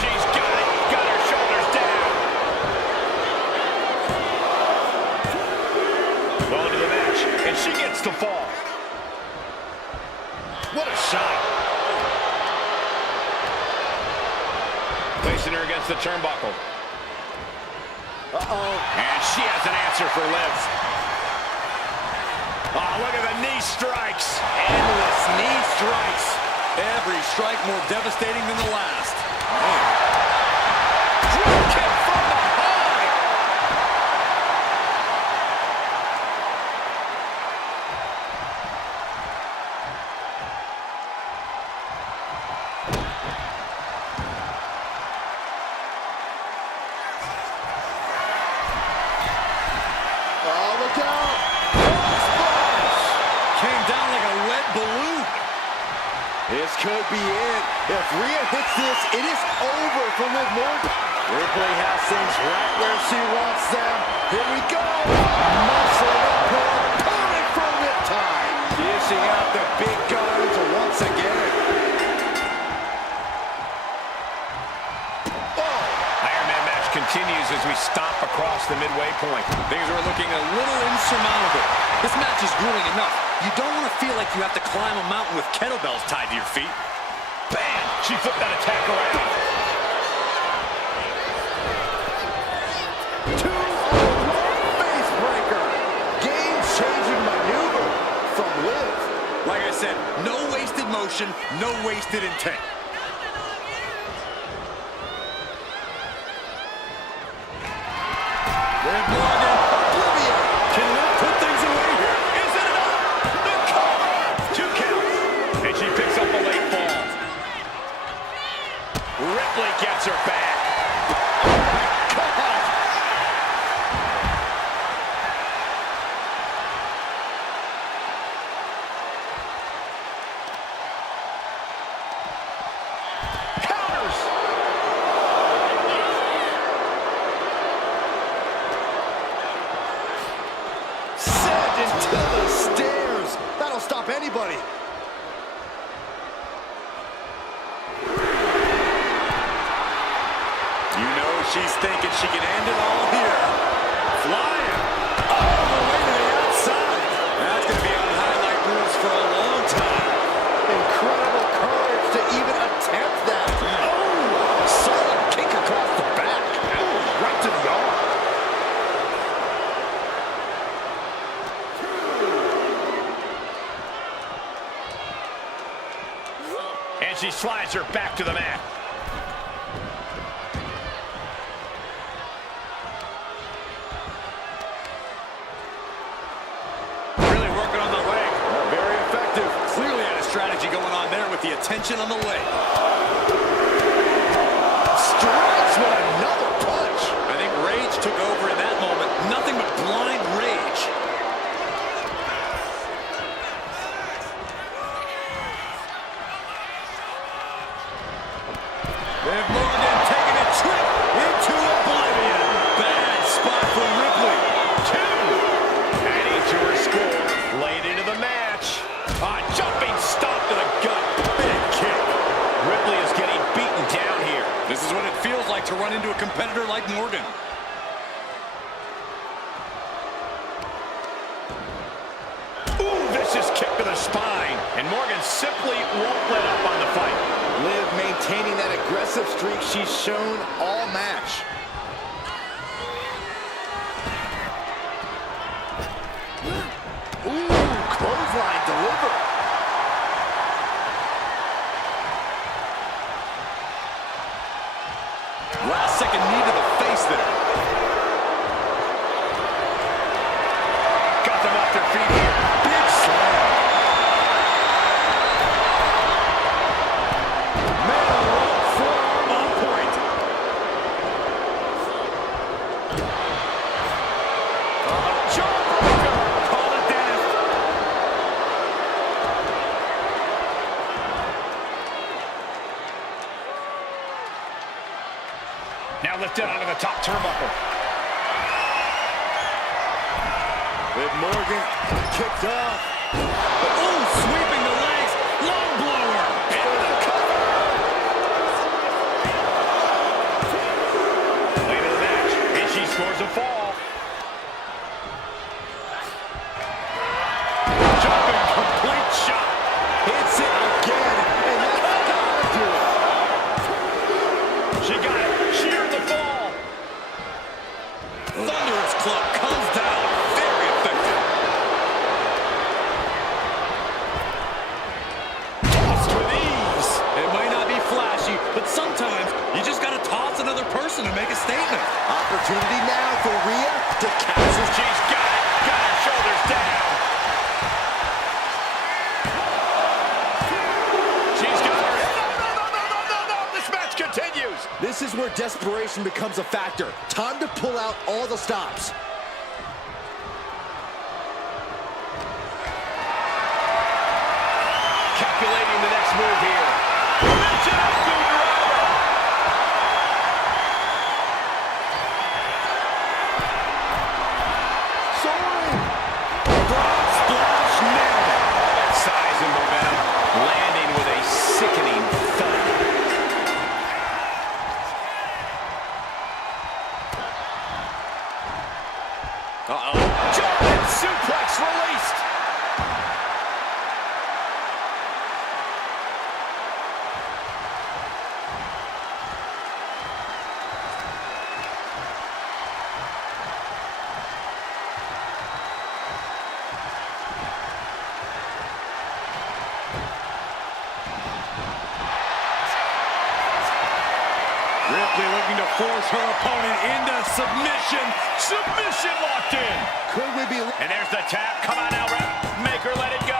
She's got it. Got her shoulders down. and she gets the fall. What a shot. Placing her against the turnbuckle. Uh-oh. And she has an answer for Liv. Oh, look at the knee strikes. Endless knee strikes. Every strike more devastating than the last. Drop kick from behind. Oh, look out! Came down like a lead balloon. This could be it. If Rhea hits this, it is over for Liv Morgan. Ripley has things right where she wants them. Here we go. Muscle up her opponent for riptide. Dishing out the big guns once again. Iron Man match continues as we stomp across the midway point. Things are looking a little insurmountable. This match is grueling enough. You don't want to feel like you have to climb a mountain with kettlebells tied to your feet. Bam! She flipped that attack around. 2-on-1 face breaker. Game-changing maneuver from Liv. Like I said, no wasted motion, no wasted intent. Liv Morgan, oblivion. Can Liv put things away here? Is it enough? The cover! 2 counts. And she picks up a late fall. Ripley gets her back. Sent into the stairs. That'll stop anybody. You know she's thinking she can end it all here. Flying all the way to the outside. That's going to be on highlight reels for a long time. Incredible courage to even attempt that. Oh, solid kick across the back. Right to the arm. And she slides her back to the mat. Really working on the leg. Very effective. Clearly had a strategy going on there with the attention on the leg. Strikes with another punch. I think rage took over in that moment. Nothing but blind rage. Liv Morgan taking a trip into oblivion. Bad spot for Ripley. 2. Adding to her score. Late into the match. Jumping stomp to the gut. Big kick. Ripley is getting beaten down here. This is what it feels like to run into a competitor like Morgan. Ooh, vicious kick to the spine. And Morgan simply won't let up on the fight. Liv maintaining that aggressive streak she's shown all match. Ooh, clothesline delivered. Last second knee to the face there. Got them off their feet here. Big slam. Man, forearm on point. Jawbreaker. Call it death. Now lifted onto the top turnbuckle. Liv Morgan kicked off. Ooh, sweeping the legs. Long blower. Into the cover. Late in the match, and she scores a fall. where desperation becomes a factor. Time to pull out all the stops. Calculating the next move here. Size and momentum, landing with a sickening thud. German suplex released. Ripley looking to force her opponent into submission. Submission locked in. Could we be... And there's the tap. Come on now, ref. Make her let it go.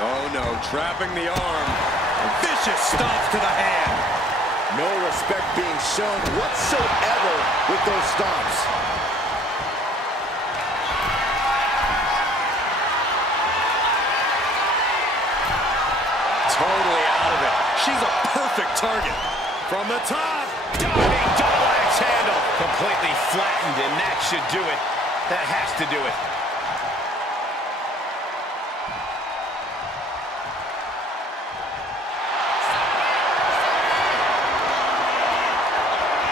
Oh no, trapping the arm. Vicious stops to the hand. No respect being shown whatsoever with those stomps. Totally out of it. She's a perfect target. From the top. Diving double axe handle. Completely flattened, and that should do it. That has to do it.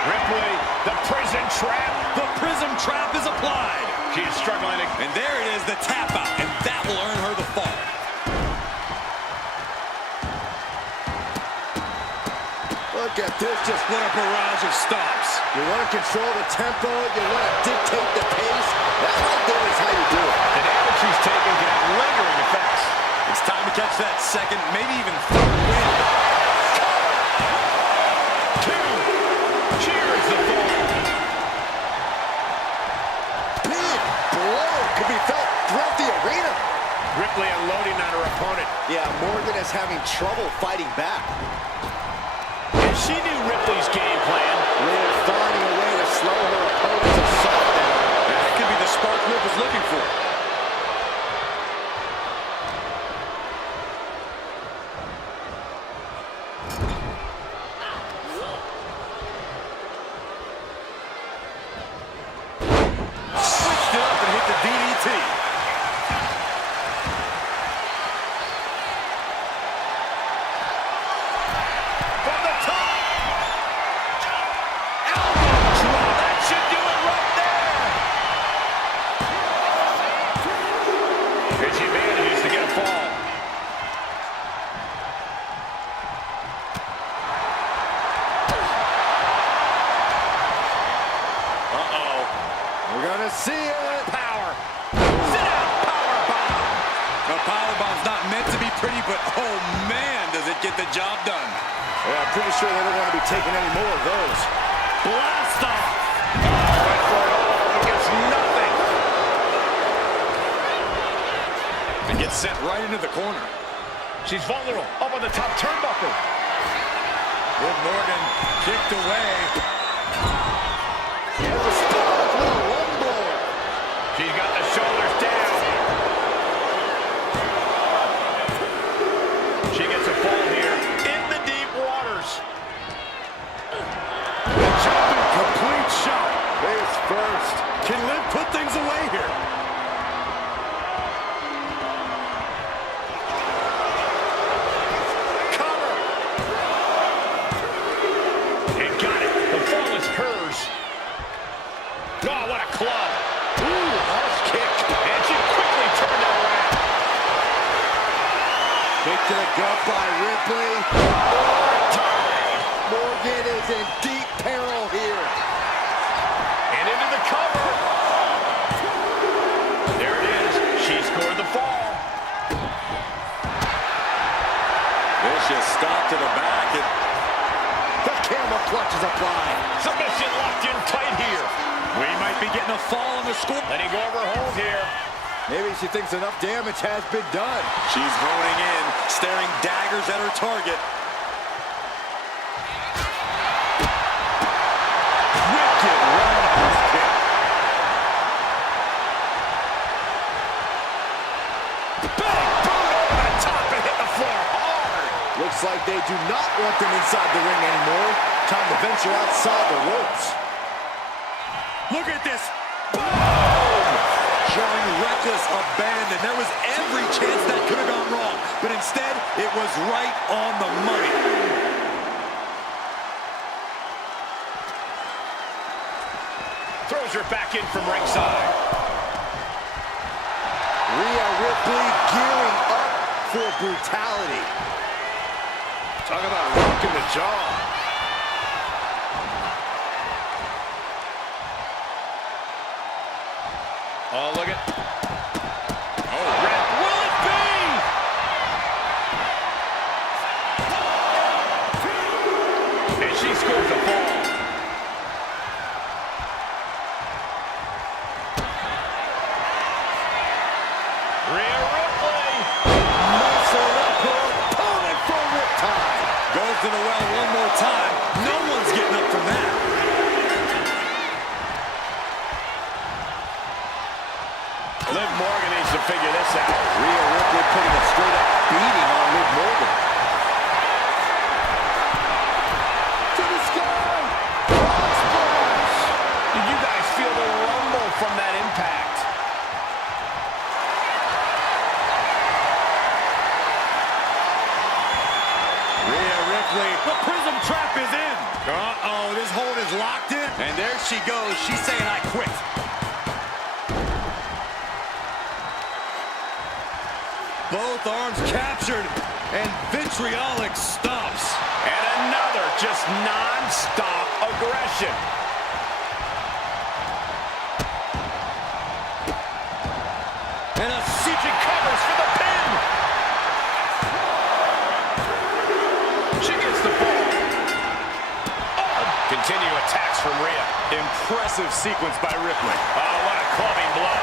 Ripley, the prison trap. The prism trap is applied. She is struggling. And there it is, the tap out. And that will earn her the fall. Look at this, just What a barrage of stops. you want to control the tempo, you want to dictate the pace. That right there is how you do it. The damage she's taken can have lingering effects. It's time to catch that second, maybe even third win. Two. Cheers the fall. Big blow could be felt throughout the arena. Ripley unloading on her opponent. Yeah, Morgan is having trouble fighting back. And she knew Ripley's game plan. Liv finding a way to slow her opponent's assault down. That could be the spark Liv was looking for. Switched it up and hit the DDT. From the top. Elbow drop. That should do it right there. And she manages to get a fall. Uh-oh. We're gonna see it. Power. Sit down. Power bomb. A powerbomb's not meant to be pretty, but oh man, does it get the job done. Yeah, I'm pretty sure they don't want to be taking any more of those. Blast off. Went for it all. He gets nothing. And gets sent right into the corner. She's vulnerable. Up on the top turnbuckle. Liv Morgan kicked away. She's got the shoulders down. She gets a fall here in the deep waters. Jumping complete shot. Face first. Can Liv put things away here? Cover. And got it. The fall is hers. Oh, what a club. Ooh, harsh kick. And she quickly turned it around. Kick to the gut by Ripley. Morgan is in deep peril here. And into the cover. There it is. She scored the fall. Vicious stop to the back. The camel clutch is applied. Submission locked in tight here. We might be getting a fall on the score. Letting go of her hold here. Maybe she thinks enough damage has been done. She's honing in, staring daggers at her target. Wicked roundhouse kick. Big boot over the top and hit the floor hard. Looks like they do not want them inside the ring anymore. Time to venture outside the ropes. Look at this. Boom! Showing reckless abandon. There was every chance that could have gone wrong, but instead, it was right on the money. Throws her back in from ringside. Rhea Ripley gearing up for brutality. Talk about rocking the jaw. Oh, look at... Oh, Red. Will it be? And she scores a ball. Rhea Ripley. Muscled up her opponent for riptide. Goes to the well one more time. No one's getting up from that. Liv Morgan needs to figure this out. Rhea Ripley putting a straight-up beating on Liv Morgan. To the sky! Frog splash! Did you guys feel the rumble from that impact? Rhea Ripley, the prism trap is in. Uh-oh, this hold is locked in. And there she goes. She's saying, I quit. Both arms captured, and vitriolic stomps. And another just non-stop aggression. And a CG covers for the pin. She gets the ball. Oh, continue attacks from Rhea. Impressive sequence by Ripley. Oh, what a clubbing blow.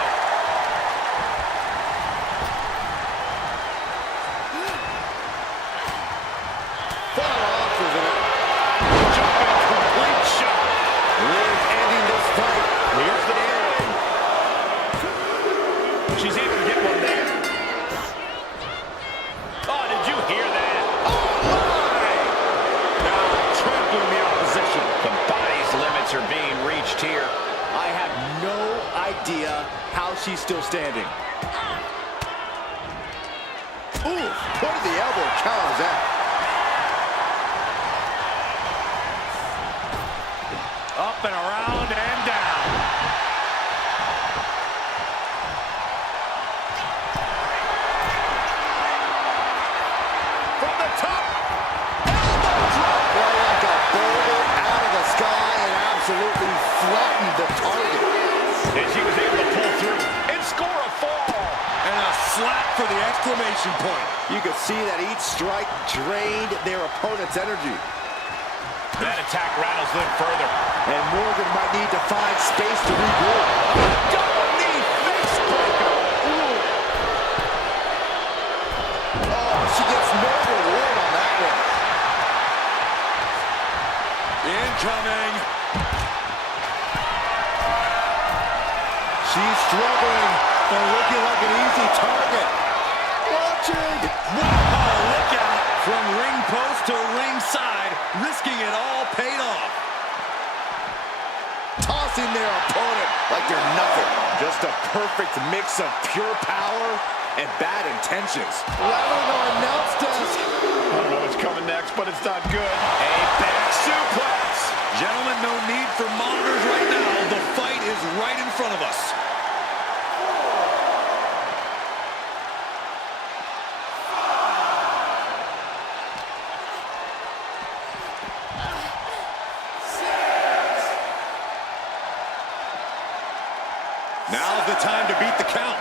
She's able to get one there. Oh, did you hear that? Oh, my! Now trampling the opposition. The body's limits are being reached here. I have no idea how she's still standing. Ooh, point of the elbow counters that. Up and around and down. From the top. Elbow drop. Well, like a boulder out of the sky and absolutely flattened the target. And she was able to pull through and score a fall. And a slap for the exclamation point. You could see that each strike drained their opponent's energy. That attack rattles Liv further. And Morgan might need to find space to regroup. Double knee face breaker. Oh, she gets no reward on that one. Incoming. She's struggling, but looking like an easy target. Watching. Wow, look out. From ring post to ringside, risking it all paid off. Tossing their opponent like they're nothing. Just a perfect mix of pure power and bad intentions. Rattling our announce desk. I don't know what's coming next, but it's not good. A back suplex. Gentlemen, no need for monitors right now. The fight is right in front of us. Now's the time to beat the count.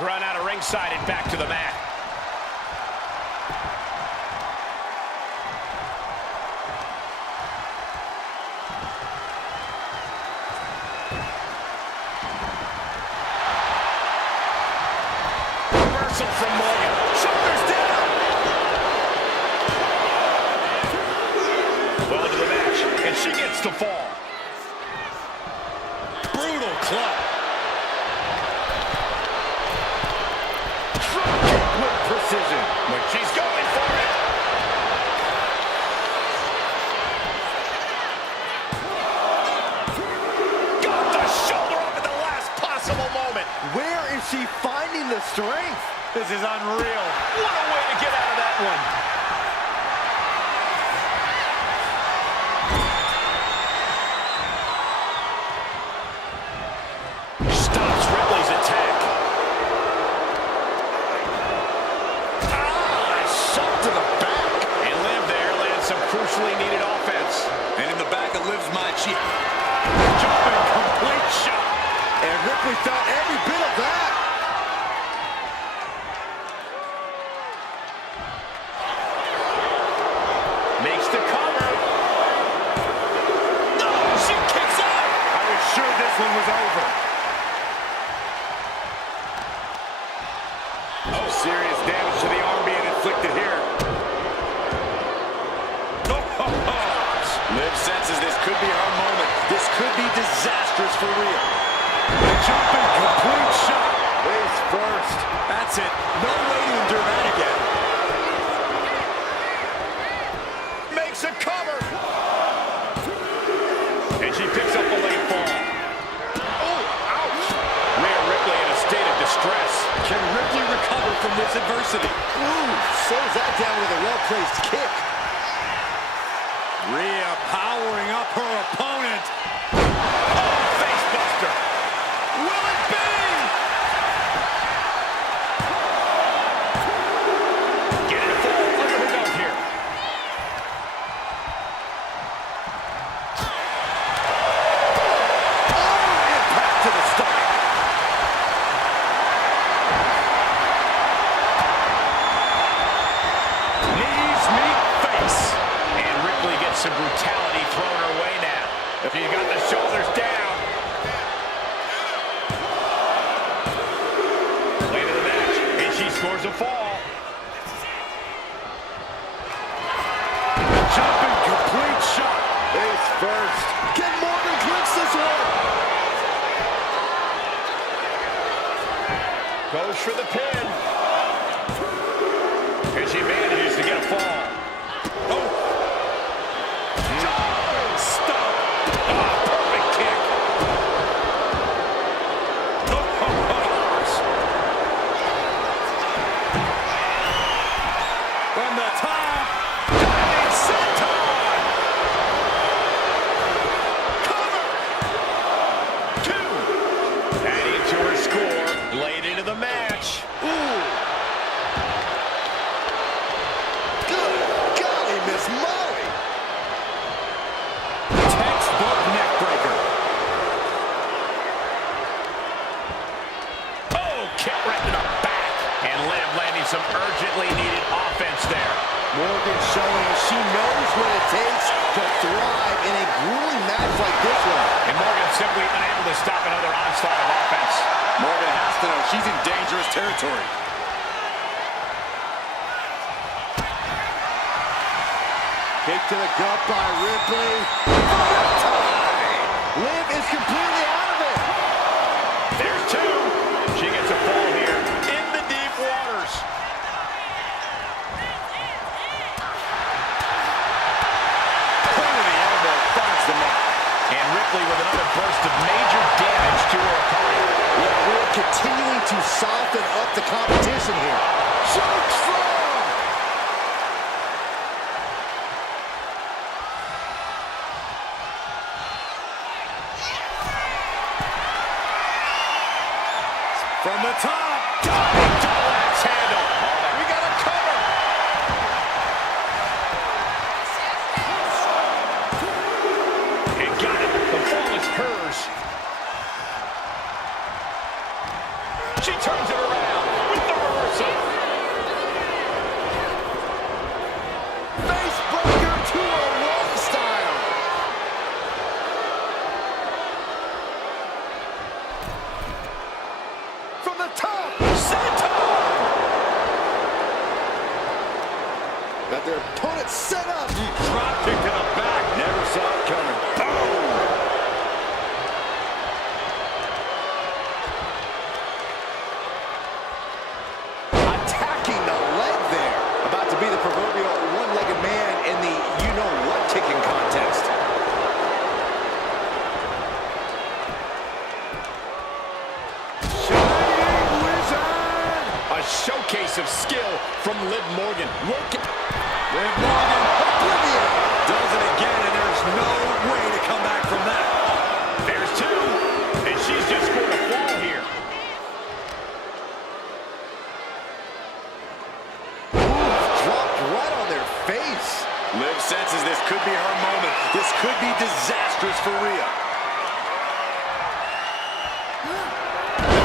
Run out of ringside and back to the mat. reversal from Morgan. Shoulders down. Well into the match, and she gets to fall. Brutal club. Drop kick with precision. But she's going for it. Got the shoulder up at the last possible moment. Where is she finding the strength? This is unreal. What a way to get out of that one. Stops Ripley's attack. Shot to the back. And Liv there lands some crucially needed offense. And in the back of Liv's mind, she... Jumping complete shot. And Ripley felt every bit of that. Makes the cover. No, she kicks out. I was sure this one was over. Oh, serious damage to the arm being inflicted here. Liv senses this could be her moment. This could be disastrous for real. The jumping complete shot. Face first. That's it. No way to endure that again. Makes a cover. And she picks up a late fall. Oh, ouch. Rhea Ripley in a state of distress. Can Ripley recover from this adversity? Ooh, slows that down with a well-placed kick. Rhea powering up her opponent. Oh, face buster. Will it be? Getting a fall under her belt here. Oh, impact to the stomach. Knees meet face. And Ripley gets some brutality thrown her way now. If you got the shoulders down. Late in the match, and she scores a fall. Jumping complete shot. Face first. Can Morgan clinch this one? Goes for the pin. And she manages to get a fall. Oh. Stop. Oh, perfect kick. From the top. Diving senton. Cover. 2. Adding to her score late into the match. Ooh. Good golly, Miss Molly. Textbook neck breaker. Oh, kick right to the back. And Liv landing some urgently needed offense there. Morgan showing she knows what it takes to thrive in a grueling match like this one. And Morgan simply unable to stop another onslaught of offense. Morgan has to know she's in dangerous territory. Kick to the gut by Ripley. Liv is completely out of it. There's 2. She gets a fall here in the deep waters. Point of the elbow finds the mark. And Ripley with another burst of major damage to her opponent. Yeah, we're continuing to soften up the competition here. Choke slam! From the top. Diving double axe handle. We got a cover. And got it. The fall is hers. She turns it around with Got their opponent set up. Drop kick to the back. Never saw it coming. Boom. Attacking the leg there. About to be the proverbial one-legged man in the you-know-what kicking contest. A showcase of skill from Liv Morgan. Liv Morgan, oblivion. Does it again, and there's no way to come back from that. There's two, and she's just scored a fall here. Dropped right on their face. Liv senses this could be her moment. This could be disastrous for Rhea.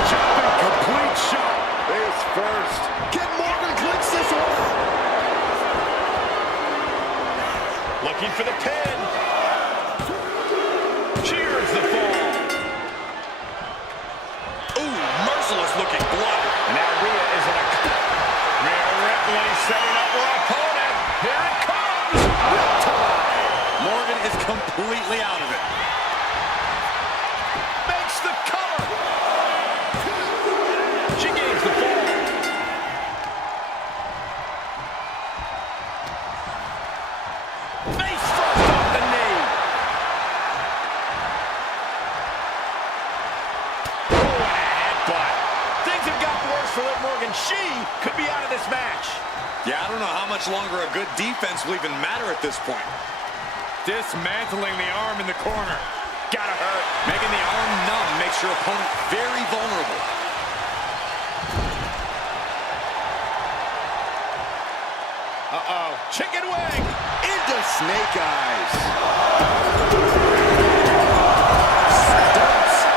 Jumping complete shot. Face first. Get Morgan clinch this one. Looking for the pin. Cheers the fall. Ooh, merciless looking blow. And now Rhea is in a... Rhea Ripley setting up her opponent. Here it comes. Riptide. Morgan is completely out of it. Makes the cover. She gains the fall. Face first off the knee. Oh, and a headbutt. Things have gotten worse for Liv Morgan. She could be out of this match. Yeah, I don't know how much longer a good defense will even matter at this point. Dismantling the arm in the corner. Gotta hurt. Making the arm numb makes your opponent very vulnerable. Uh-oh. Chicken wing. Into snake eyes.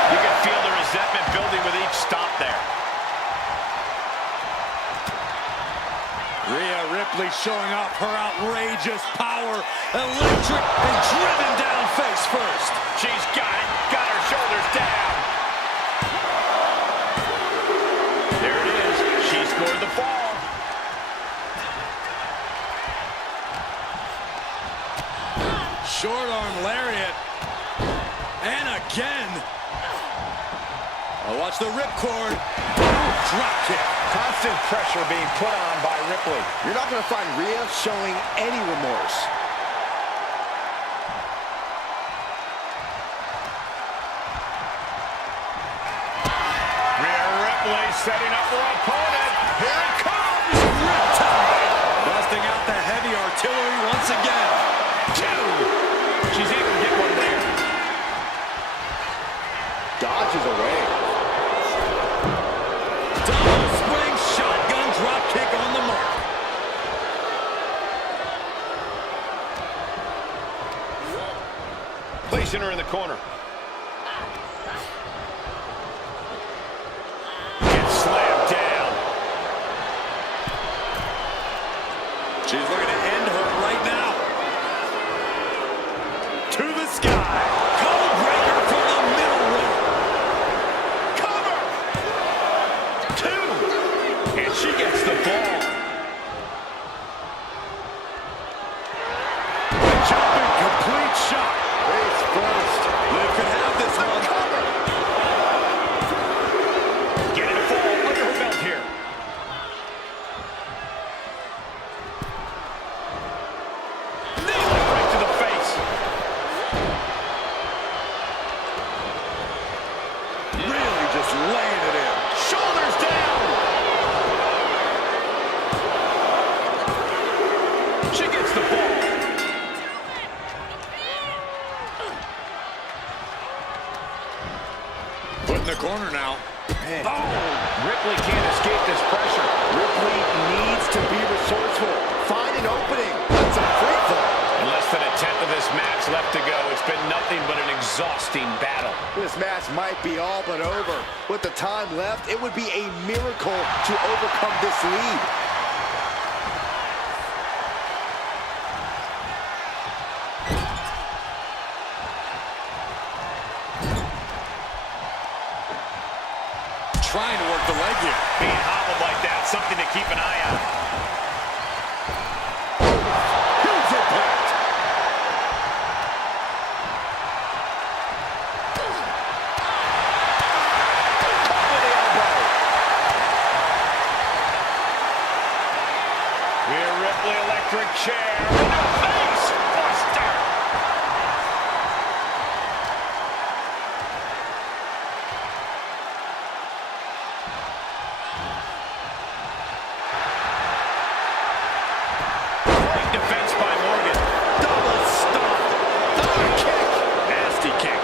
You can feel the resentment building with each stop there. Rhea Ripley showing off her outrageous power. Electric and driven down face first. She's got it. Got her shoulders down. There it is. She scored the fall. Short arm lariat. And again. Oh, watch the ripcord. Drop kick. Constant pressure being put on by Ripley. You're not going to find Rhea showing any remorse. Rhea Ripley setting up her opponent. Here it comes. Riptide. Busting out the heavy artillery once again. Two. She's able to get one there. Dodges away. Double spring shotgun drop kick on the mark. Placing her in the corner. Gets slammed down. She's looking to end her right now. To the sky. Code breaker from the middle rope. Cover. Two. And she gets the ball. Jumping complete shot. Face first. Liv could have this one. Getting a fall under her belt here. Nailing right to the face. Really just laying it in. Shoulders down. She gets the ball. Put in the corner now. Man. Oh, Ripley can't escape this pressure. Ripley needs to be resourceful. Find an opening. That's a free fall. In less than a tenth of this match left to go, it's been nothing but an exhausting battle. This match might be all but over. With the time left, it would be a miracle to overcome this lead. Trying to work the leg here. Being hobbled like that, something to keep an eye on. Rhea Ripley, electric chair. Into a face buster. Great defense by Morgan. Double stomp. Oh, kick. Nasty kick.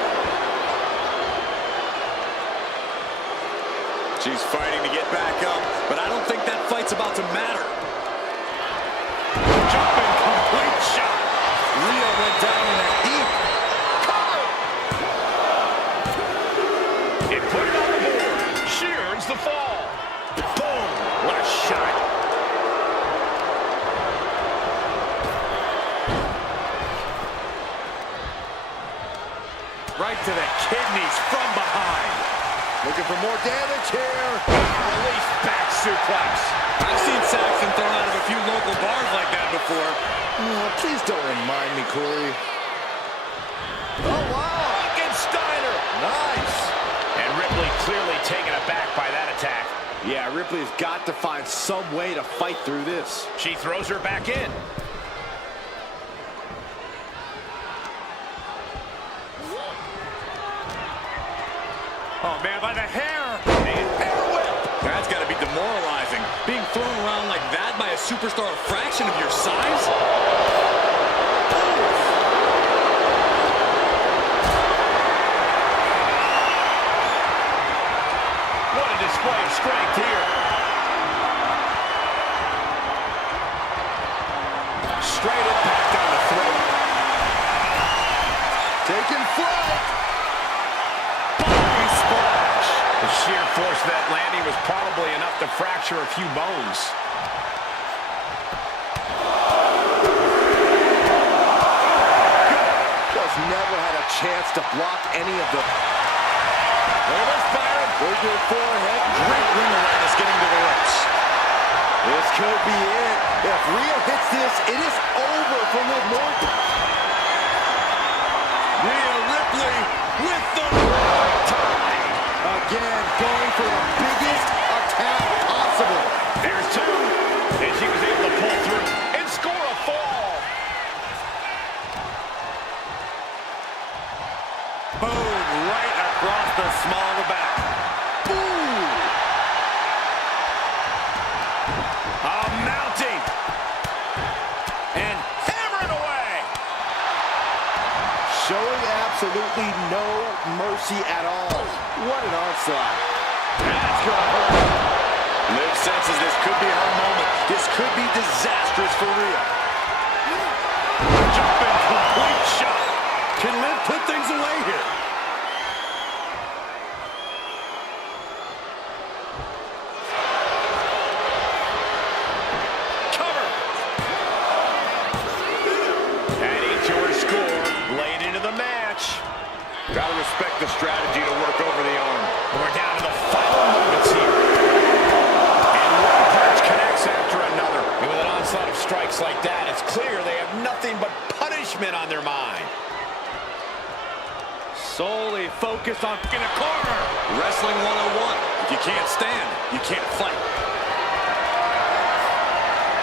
She's fighting to get back up, but I don't think that fight's about to matter. Jumping complete shot. Rhea went down in a heap. It put it on the board. She earns the fall. Boom. What a shot. Right to the kidneys from behind. Looking for more damage here. Release back suplex. I've seen Saxton thrown out of a few local bars like that before. Oh, please don't remind me, Corey. Oh, wow. Frankensteiner. Nice. And Ripley clearly taken aback by that attack. Yeah, Ripley's got to find some way to fight through this. She throws her back in. Oh, man, by the hair. Hair whip. That's got to be demoralizing. Being thrown around like that by a superstar a fraction of your size? What a display of strength here. Straight impact on the throat. Taking flight. Body splash. The sheer force of that landing was probably enough to fracture a few bones. Just never had a chance to block any of the... Look at this, Byron. With your forehead. Great ring awareness getting to the ropes. This could be it. If Rhea hits this, it is over for Liv Morgan. Rhea Ripley with the Time. Again, going for the biggest attack possible. There's two. And she was able to pull through and score a fall. boom right across the small of the back. Boom! Mounting. And hammering away. Showing absolutely no mercy at all. What an onslaught. That's gonna hurt. Liv senses this could be her moment. This could be disastrous for Rhea. Jumping complete shot. Can Liv put things away here? Cover. Adding to her score, late into the match. Gotta respect the strategy to work over the arm. We're down to the final moments here. And one punch connects after another. And with an onslaught of strikes like that, it's clear they have nothing but punishment on their mind. Solely focused on in a corner. Wrestling 101. If you can't stand, you can't fight.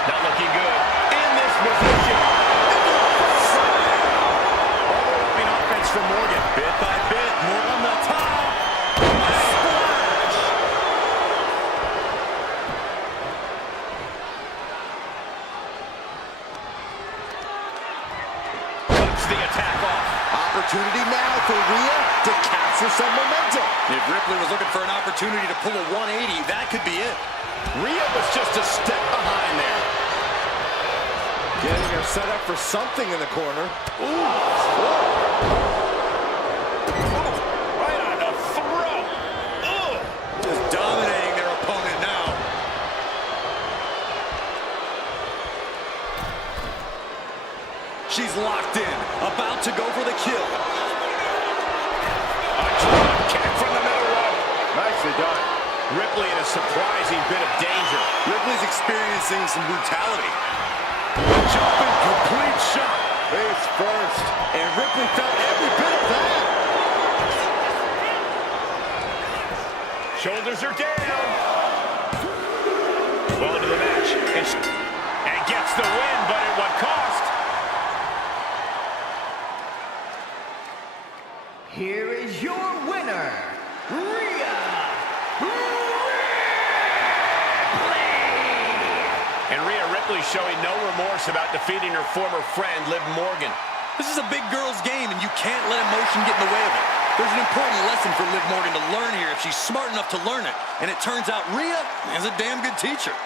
Not looking good. In this position. Overlapping offense from Morgan. Bit by bit, more on the top. Splash. Cuts the attack off. Opportunity now for Rhea to capture some momentum. If Ripley was looking for an opportunity to pull a 180, that could be it. Rhea was just a step behind there. Getting her set up for something in the corner. Right on the throat. Just dominating their opponent now. She's locked in, about to go for the kill. A drop kick from the middle rope. Nicely done. Ripley in a surprising bit of danger. Ripley's experiencing some brutality. Jumping complete shot. Face first. And Ripley felt every bit of that. Shoulders are down. Well into the match. And guess Rhea Ripley showing no remorse about defeating her former friend, Liv Morgan. This is a big girl's game, and you can't let emotion get in the way of it. There's an important lesson for Liv Morgan to learn here if she's smart enough to learn it. And it turns out Rhea is a damn good teacher.